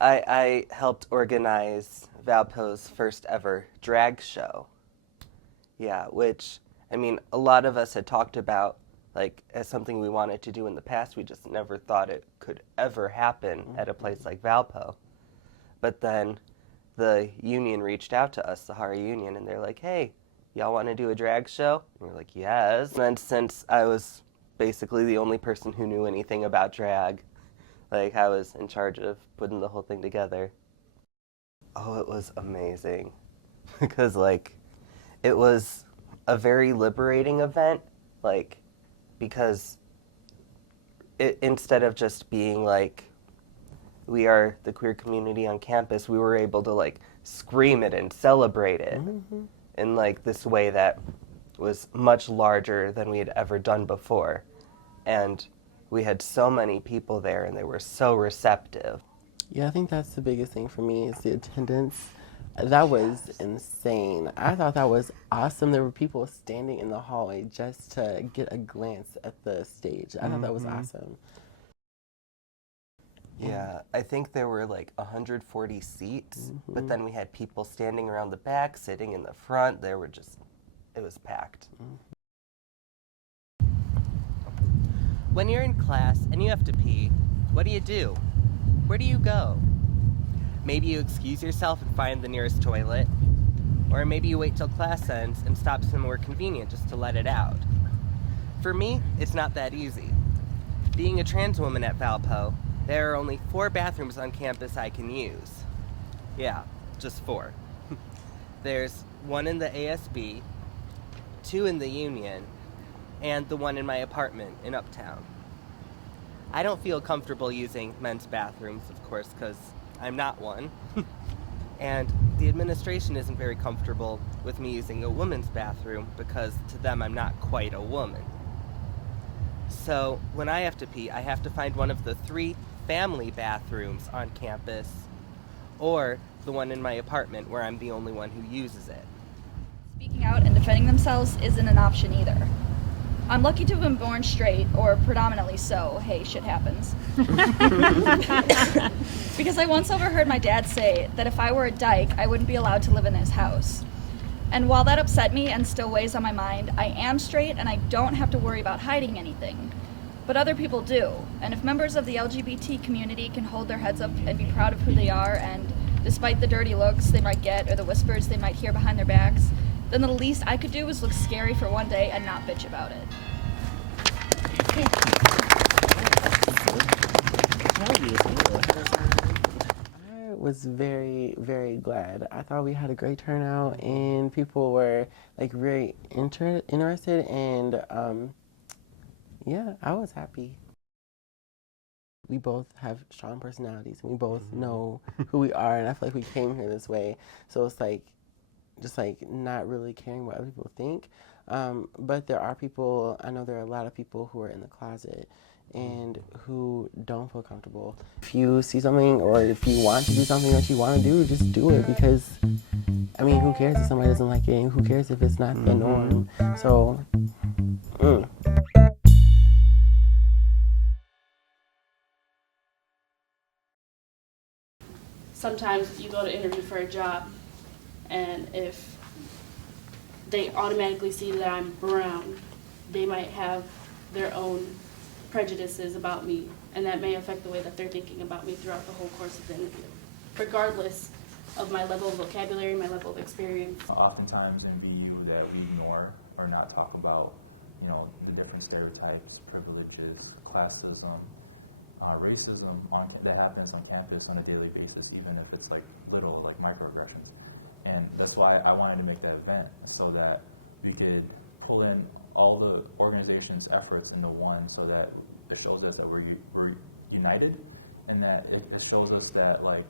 I helped organize Valpo's first ever drag show. Yeah, which, I mean, a lot of us had talked about like as something we wanted to do in the past. We just never thought it could ever happen at a place like Valpo. But then the union reached out to us, the Sahara Union, and they're like, hey, y'all want to do a drag show? And we're like, yes. And then since I was basically the only person who knew anything about drag, like I was in charge of putting the whole thing together. Oh, it was amazing. Because like, it was a very liberating event, like, because instead of just being like, we are the queer community on campus, we were able to like scream it and celebrate it in like this way that was much larger than we had ever done before. And we had so many people there, and they were so receptive. Yeah, I think that's the biggest thing for me is the attendance. That was insane. I thought that was awesome. There were people standing in the hallway just to get a glance at the stage. I thought that was awesome. Yeah, I think there were like 140 seats, but then we had people standing around the back, sitting in the front. It was packed. When you're in class and you have to pee, what do? Where do you go? Maybe you excuse yourself and find the nearest toilet, or maybe you wait till class ends and stop somewhere convenient just to let it out. For me, it's not that easy. Being a trans woman at Valpo, there are only 4 bathrooms on campus I can use. Yeah, just 4. There's one in the ASB, 2 in the Union, and the one in my apartment in Uptown. I don't feel comfortable using men's bathrooms, of course, because I'm not one. And the administration isn't very comfortable with me using a woman's bathroom because to them I'm not quite a woman. So when I have to pee, I have to find one of the 3 family bathrooms on campus, or the one in my apartment where I'm the only one who uses it. Speaking out and defending themselves isn't an option either. I'm lucky to have been born straight, or predominantly so. Hey, shit happens. Because I once overheard my dad say that if I were a dyke, I wouldn't be allowed to live in his house. And while that upset me and still weighs on my mind, I am straight and I don't have to worry about hiding anything. But other people do. And if members of the LGBT community can hold their heads up and be proud of who they are, and despite the dirty looks they might get or the whispers they might hear behind their backs, then the least I could do is look scary for one day and not bitch about it. I was very, very glad. I thought we had a great turnout and people were like very interested and yeah, I was happy. We both have strong personalities and we both know who we are, and I feel like we came here this way. So it's like just like not really caring what other people think. But there are people, I know there are a lot of people who are in the closet and who don't feel comfortable. If you see something or if you want to do something that you want to do, just do it, because I mean, who cares if somebody doesn't like it, and who cares if it's not the norm? So, Sometimes you go to interview for a job, and if they automatically see that I'm brown, they might have their own prejudices about me, and that may affect the way that they're thinking about me throughout the whole course of the interview, regardless of my level of vocabulary, my level of experience. Oftentimes in BU that we ignore or not talk about, you know, the different stereotypes, privileges, classism, racism that happens on campus on a daily basis, even if it's like little, like microaggressions. And that's why I wanted to make that event, so that we could pull in all the organization's efforts into one, so that it shows us that we're united, and that it shows us that like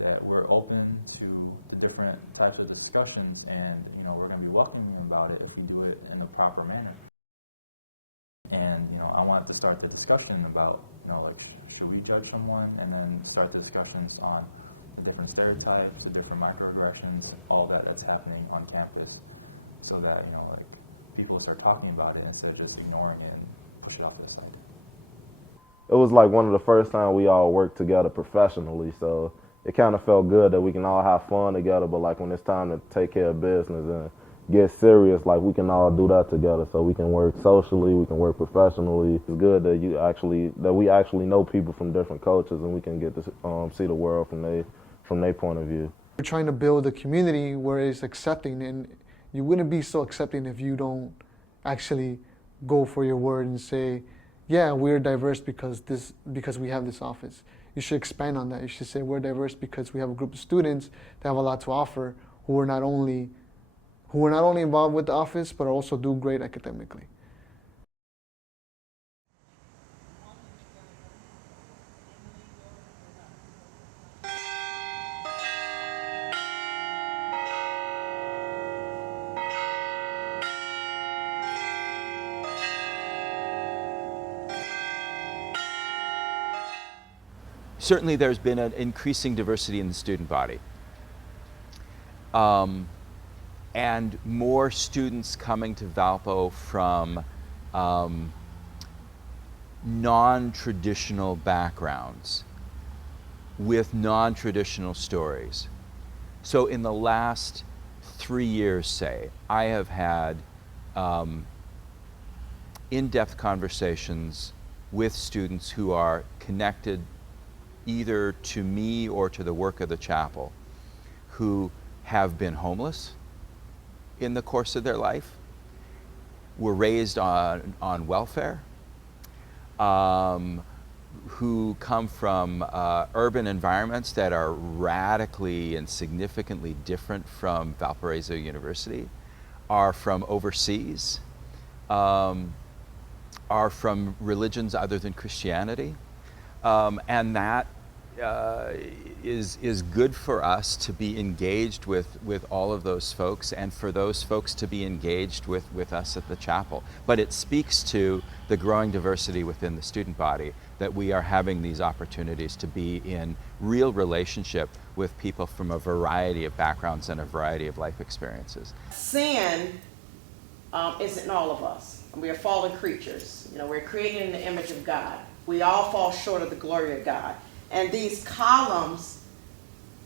that we're open to the different types of discussions, and you know, we're going to be welcoming about it if we do it in the proper manner. And you know, I wanted to start the discussion about, you know, like should we judge someone, and then start the discussions on the different stereotypes, the different microaggressions, all that's happening on campus, so that, you know, like people start talking about it instead of just ignoring it and push it off to the side. It was like one of the first times we all worked together professionally, so it kind of felt good that we can all have fun together, but like when it's time to take care of business and get serious, like we can all do that together, so we can work socially, we can work professionally. It's good that we actually know people from different cultures, and we can get to see the world from their point of view. We're trying to build a community where it's accepting, and you wouldn't be so accepting if you don't actually go for your word and say, yeah, we're diverse because we have this office. You should expand on that. You should say we're diverse because we have a group of students that have a lot to offer, who are not only involved with the office, but also do great academically. certainly there's been an increasing diversity in the student body. And more students coming to Valpo from non-traditional backgrounds with non-traditional stories. So in the last 3 years, say, I have had in-depth conversations with students who are connected either to me or to the work of the chapel, who have been homeless in the course of their life, were raised on welfare, who come from urban environments that are radically and significantly different from Valparaiso University, are from overseas, are from religions other than Christianity, and that is good for us to be engaged with all of those folks, and for those folks to be engaged with us at the chapel. But it speaks to the growing diversity within the student body that we are having these opportunities to be in real relationship with people from a variety of backgrounds and a variety of life experiences. Sin is in all of us. We are fallen creatures. You know, we're created in the image of God. We all fall short of the glory of God. And these columns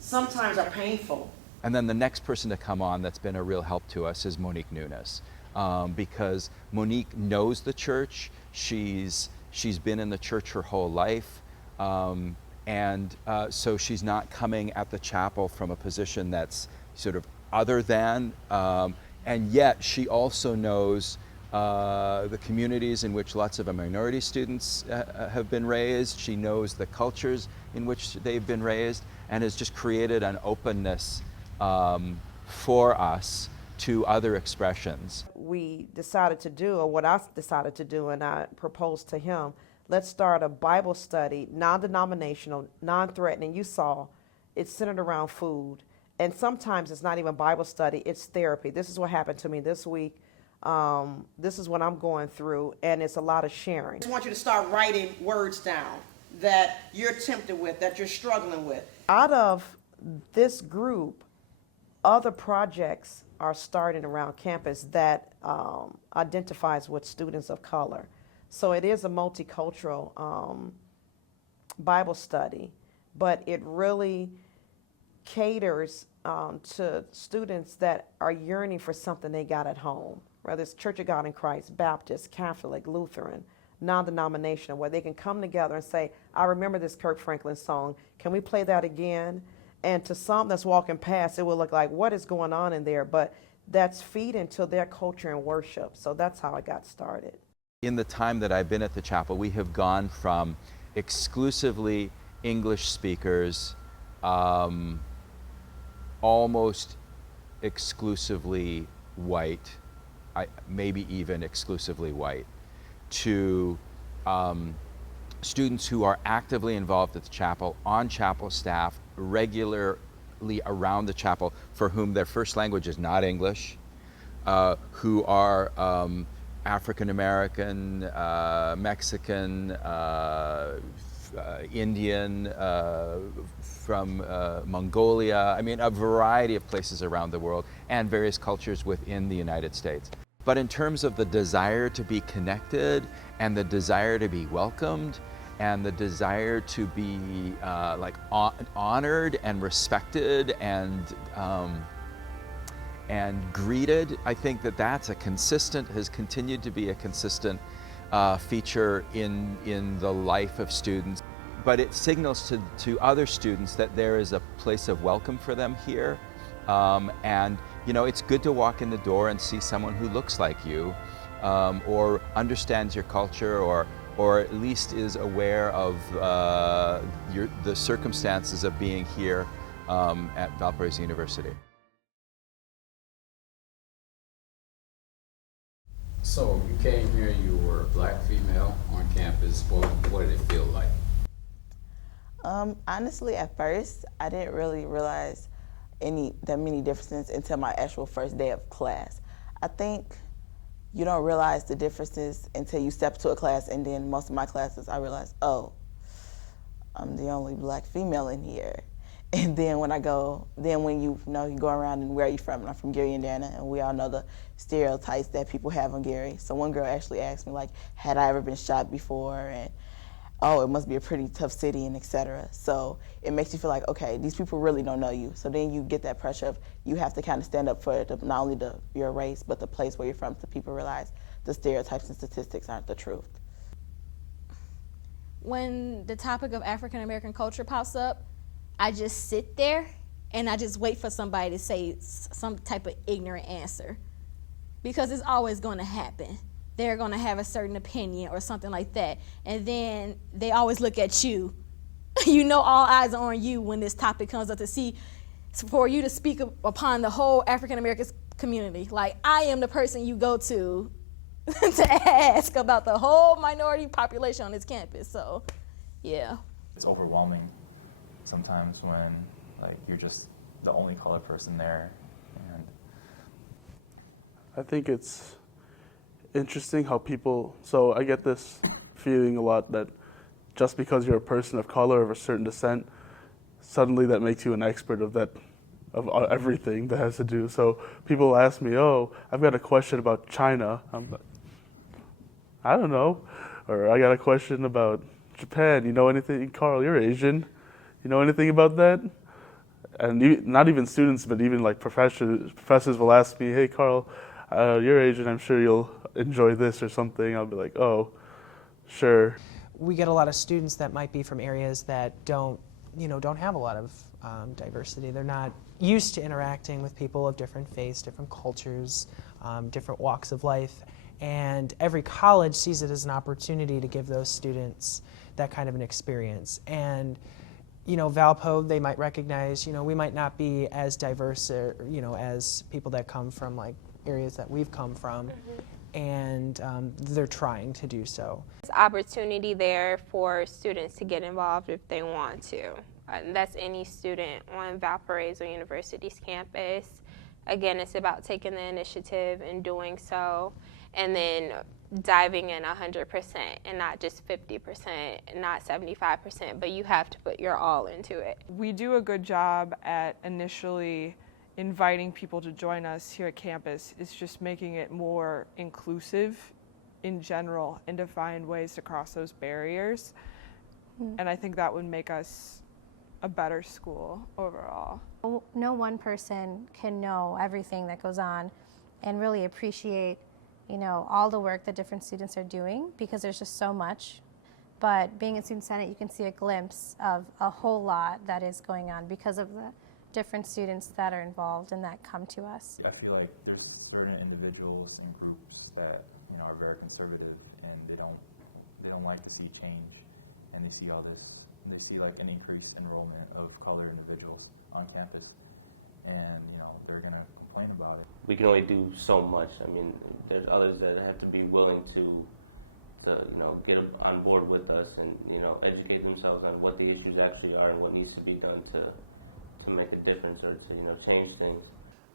sometimes are painful. And then the next person to come on that's been a real help to us is Monique Nunes, because Monique knows the church. She's been in the church her whole life, and so she's not coming at the chapel from a position that's sort of other than, and yet she also knows the communities in which lots of minority students have been raised. She knows the cultures in which they've been raised, and has just created an openness for us to other expressions. We decided to do, or what I decided to do, and I proposed to him, let's start a Bible study, non-denominational, non-threatening. You saw, it's centered around food. And sometimes it's not even Bible study, it's therapy. This is what happened to me this week. This is what I'm going through, and it's a lot of sharing. I just want you to start writing words down that you're tempted with, that you're struggling with. Out of this group, other projects are starting around campus that identifies with students of color. So it is a multicultural Bible study, but it really caters to students that are yearning for something they got at home, whether it's Church of God in Christ, Baptist, Catholic, Lutheran, non-denominational, where they can come together and say, I remember this Kirk Franklin song, can we play that again? And to some that's walking past, it will look like, what is going on in there? But that's feeding to their culture and worship. So that's how I got started. In the time that I've been at the chapel, we have gone from exclusively English speakers, almost exclusively white, maybe even exclusively white, to students who are actively involved at the chapel, on chapel staff, regularly around the chapel, for whom their first language is not English, who are African American, Mexican, Indian, from Mongolia, I mean a variety of places around the world, and various cultures within the United States. But in terms of the desire to be connected, and the desire to be welcomed, and the desire to be honored and respected and greeted, I think that that's has continued to be a consistent feature in the life of students. But it signals to other students that there is a place of welcome for them here. And you know, it's good to walk in the door and see someone who looks like you, or understands your culture, or at least is aware of the circumstances of being here at Valparaiso University. So you came here, you were a black female on campus. What did it feel like? Honestly, at first, I didn't really realize that many differences until my actual first day of class. I think you don't realize the differences until you step to a class, and then most of my classes, I realized, oh, I'm the only black female in here. And then when you go around and where are you from? And I'm from Gary, Indiana, and we all know the stereotypes that people have on Gary. So one girl actually asked me, like, had I ever been shot before? And, oh, it must be a pretty tough city, and et cetera. So it makes you feel like, okay, these people really don't know you. So then you get that pressure of you have to kind of stand up for not only your race, but the place where you're from, so people realize the stereotypes and statistics aren't the truth. When the topic of African American culture pops up, I just sit there and I just wait for somebody to say some type of ignorant answer, because it's always going to happen. They're going to have a certain opinion or something like that, and then they always look at you. You know, all eyes are on you when this topic comes up, for you to speak upon the whole African American community. Like, I am the person you go to to ask about the whole minority population on this campus. So, yeah. It's overwhelming sometimes when, like, you're just the only colored person there. And I think it's interesting how so I get this feeling a lot that just because you're a person of color of a certain descent, suddenly that makes you an expert of everything that has to do. So people ask me, oh, I've got a question about China. I'm like, I don't know. Or I got a question about Japan. You know anything? Carl, you're Asian. You know anything about that? And not even students, but even like professors will ask me, hey, Carl, you're Asian. I'm sure you'll enjoy this or something. I'll be like, oh, sure. We get a lot of students that might be from areas that don't have a lot of diversity. They're not used to interacting with people of different faiths, different cultures, different walks of life. And every college sees it as an opportunity to give those students that kind of an experience. And Valpo, they might recognize, we might not be as diverse, as people that come from like areas that we've come from, and they're trying to do so. There's opportunity there for students to get involved if they want to. That's any student on Valparaiso University's campus. Again, it's about taking the initiative and doing so, and then diving in 100% and not just 50%, not 75%, but you have to put your all into it. We do a good job at initially inviting people to join us here at campus. It's just making it more inclusive in general and to find ways to cross those barriers. And I think that would make us a better school overall. No one person can know everything that goes on and really appreciate all the work that different students are doing, because there's just so much. But being in Student Senate, you can see a glimpse of a whole lot that is going on because of the different students that are involved and that come to us. I feel like there's certain individuals and groups that are very conservative, and they don't like to see change, and they see all this, and they see like an increased enrollment of colored individuals on campus, and they're gonna complain about it. We can only do so much. I mean, there's others that have to be willing to get on board with us and educate themselves on what the issues actually are and what needs to be done to make a difference or to change things.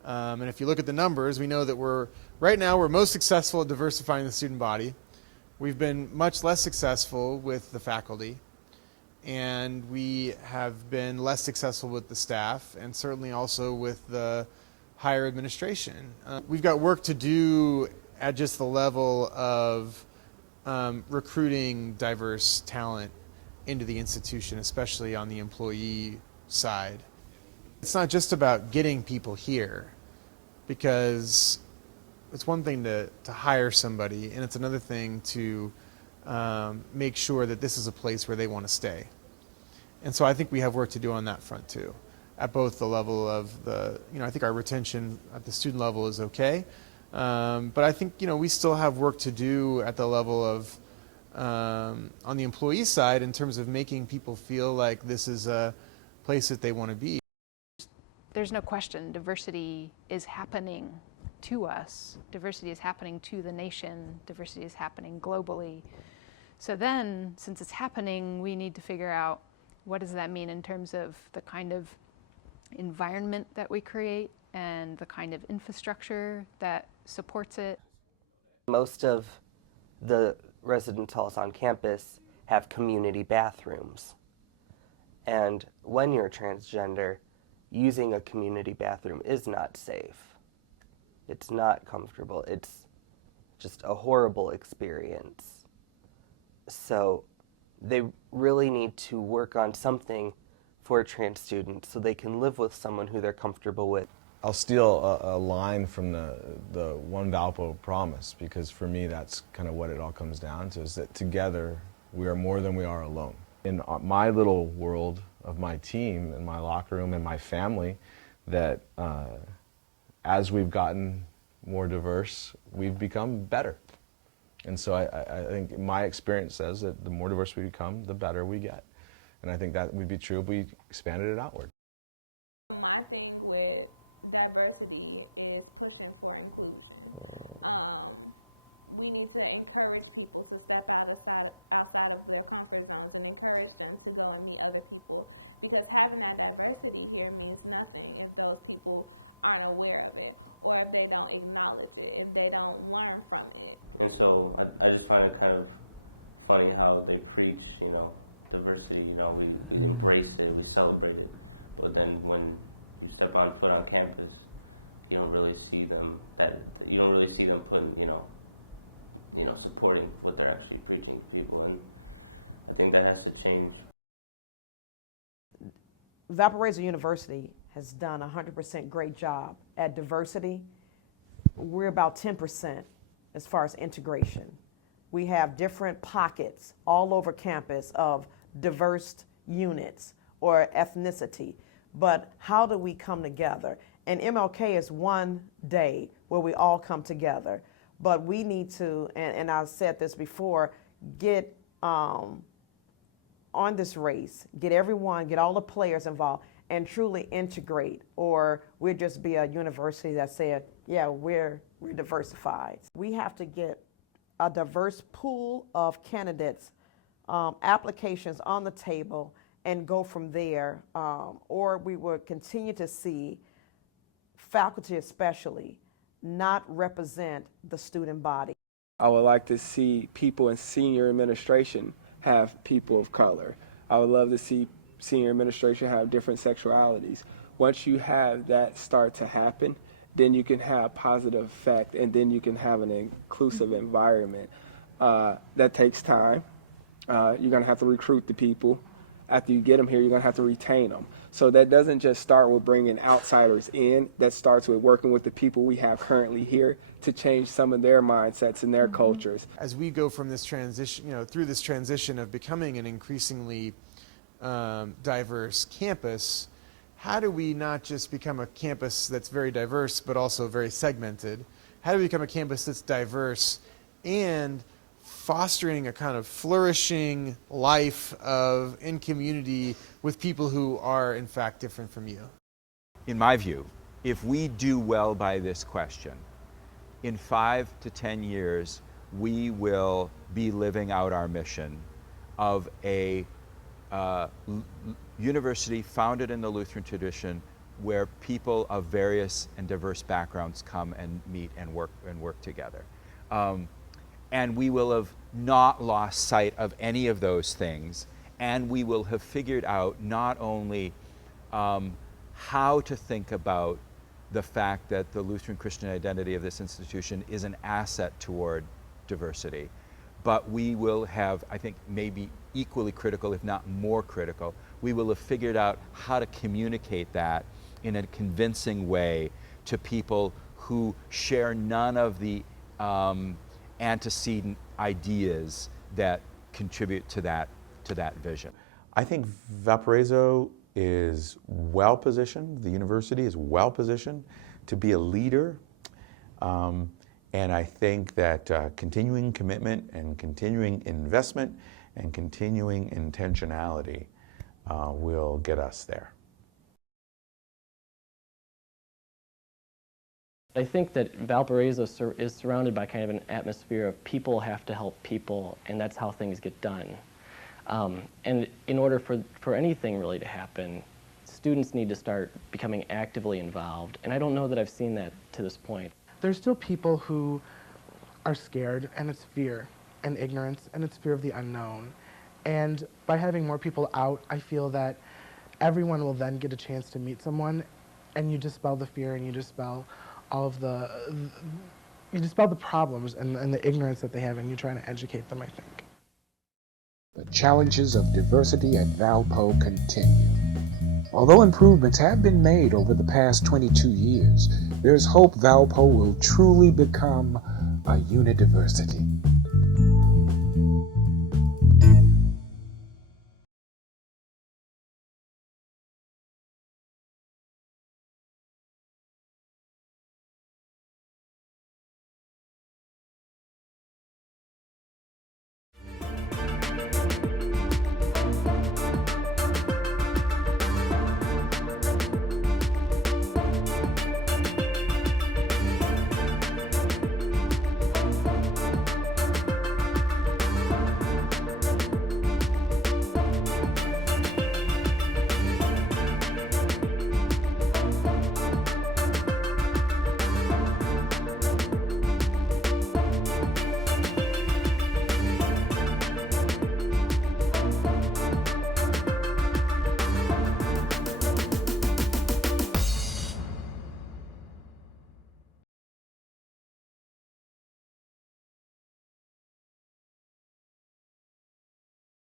And if you look at the numbers, we know that right now we're most successful at diversifying the student body. We've been much less successful with the faculty, and we have been less successful with the staff, and certainly also with the higher administration. We've got work to do at just the level of recruiting diverse talent into the institution, especially on the employee side. It's not just about getting people here, because it's one thing to hire somebody, and it's another thing to make sure that this is a place where they want to stay. And so I think we have work to do on that front too, at both the level of I think our retention at the student level is okay, but I think we still have work to do at the level of on the employee side in terms of making people feel like this is a place that they want to be. There's no question diversity is happening to us. Diversity is happening to the nation. Diversity is happening globally. So then, since it's happening, we need to figure out what does that mean in terms of the kind of environment that we create and the kind of infrastructure that supports it. Most of the residence halls on campus have community bathrooms. And when you're transgender, using a community bathroom is not safe. It's not comfortable. It's just a horrible experience. So they really need to work on something for trans students so they can live with someone who they're comfortable with. I'll steal a line from the One Valpo promise, because for me that's kind of what it all comes down to, is that together we are more than we are alone. In my little world of my team and my locker room and my family, that as we've gotten more diverse, we've become better. And so I think my experience says that the more diverse we become, the better we get. And I think that would be true if we expanded it outward. My thing with diversity is pushing for inclusion. We need to encourage people to step outside of their comfort zones and encourage them to go and meet other people. Because having that diversity here means nothing if those people aren't aware of it, or if they don't acknowledge it, and they don't learn from it. And so I just find it kind of funny how they preach, diversity, we embrace it, we celebrate it, but then when you step on foot on campus, you don't really see them putting, supporting what they're actually preaching to people, and I think that has to change. Valparaiso University has done a 100% great job at diversity. We're about 10% as far as integration. We have different pockets all over campus of diverse units or ethnicity, but how do we come together? And MLK is one day where we all come together, but we need to, and I've said this before, get on this race, get all the players involved, and truly integrate, or we'll just be a university that said, yeah, we're diversified. We have to get a diverse pool of candidates, applications on the table, and go from there, or we will continue to see faculty especially not represent the student body. I would like to see people in senior administration have people of color. I would love to see senior administration have different sexualities. Once you have that start to happen, then you can have positive effect, and then you can have an inclusive environment. That takes time. You're going to have to recruit the people. After you get them here, you're going to have to retain them. So that doesn't just start with bringing outsiders in. That starts with working with the people we have currently here to change some of their mindsets and their cultures. As we go from this transition, through this transition of becoming an increasingly diverse campus, how do we not just become a campus that's very diverse but also very segmented? How do we become a campus that's diverse and fostering a kind of flourishing life in community with people who are in fact different from you? In my view, if we do well by this question, in 5 to 10 years, we will be living out our mission of a university founded in the Lutheran tradition, where people of various and diverse backgrounds come and meet and work together. And we will have not lost sight of any of those things, and we will have figured out not only how to think about the fact that the Lutheran Christian identity of this institution is an asset toward diversity, but we will have, I think, maybe equally critical, if not more critical, we will have figured out how to communicate that in a convincing way to people who share none of the antecedent ideas that contribute to that vision. I think Valparaiso is well positioned, the university is well positioned to be a leader, and I think that continuing commitment and continuing investment and continuing intentionality will get us there. I think that Valparaiso is surrounded by kind of an atmosphere of people have to help people, and that's how things get done. And in order for anything really to happen, students need to start becoming actively involved, and I don't know that I've seen that to this point. There's still people who are scared, and it's fear and ignorance, and it's fear of the unknown. And by having more people out, I feel that everyone will then get a chance to meet someone, and you dispel the fear and you dispel all of you dispel the problems and the ignorance that they have, and you're trying to educate them, I think. The challenges of diversity at Valpo continue. Although improvements have been made over the past 22 years, there's hope Valpo will truly become a UNIDIVERSITY.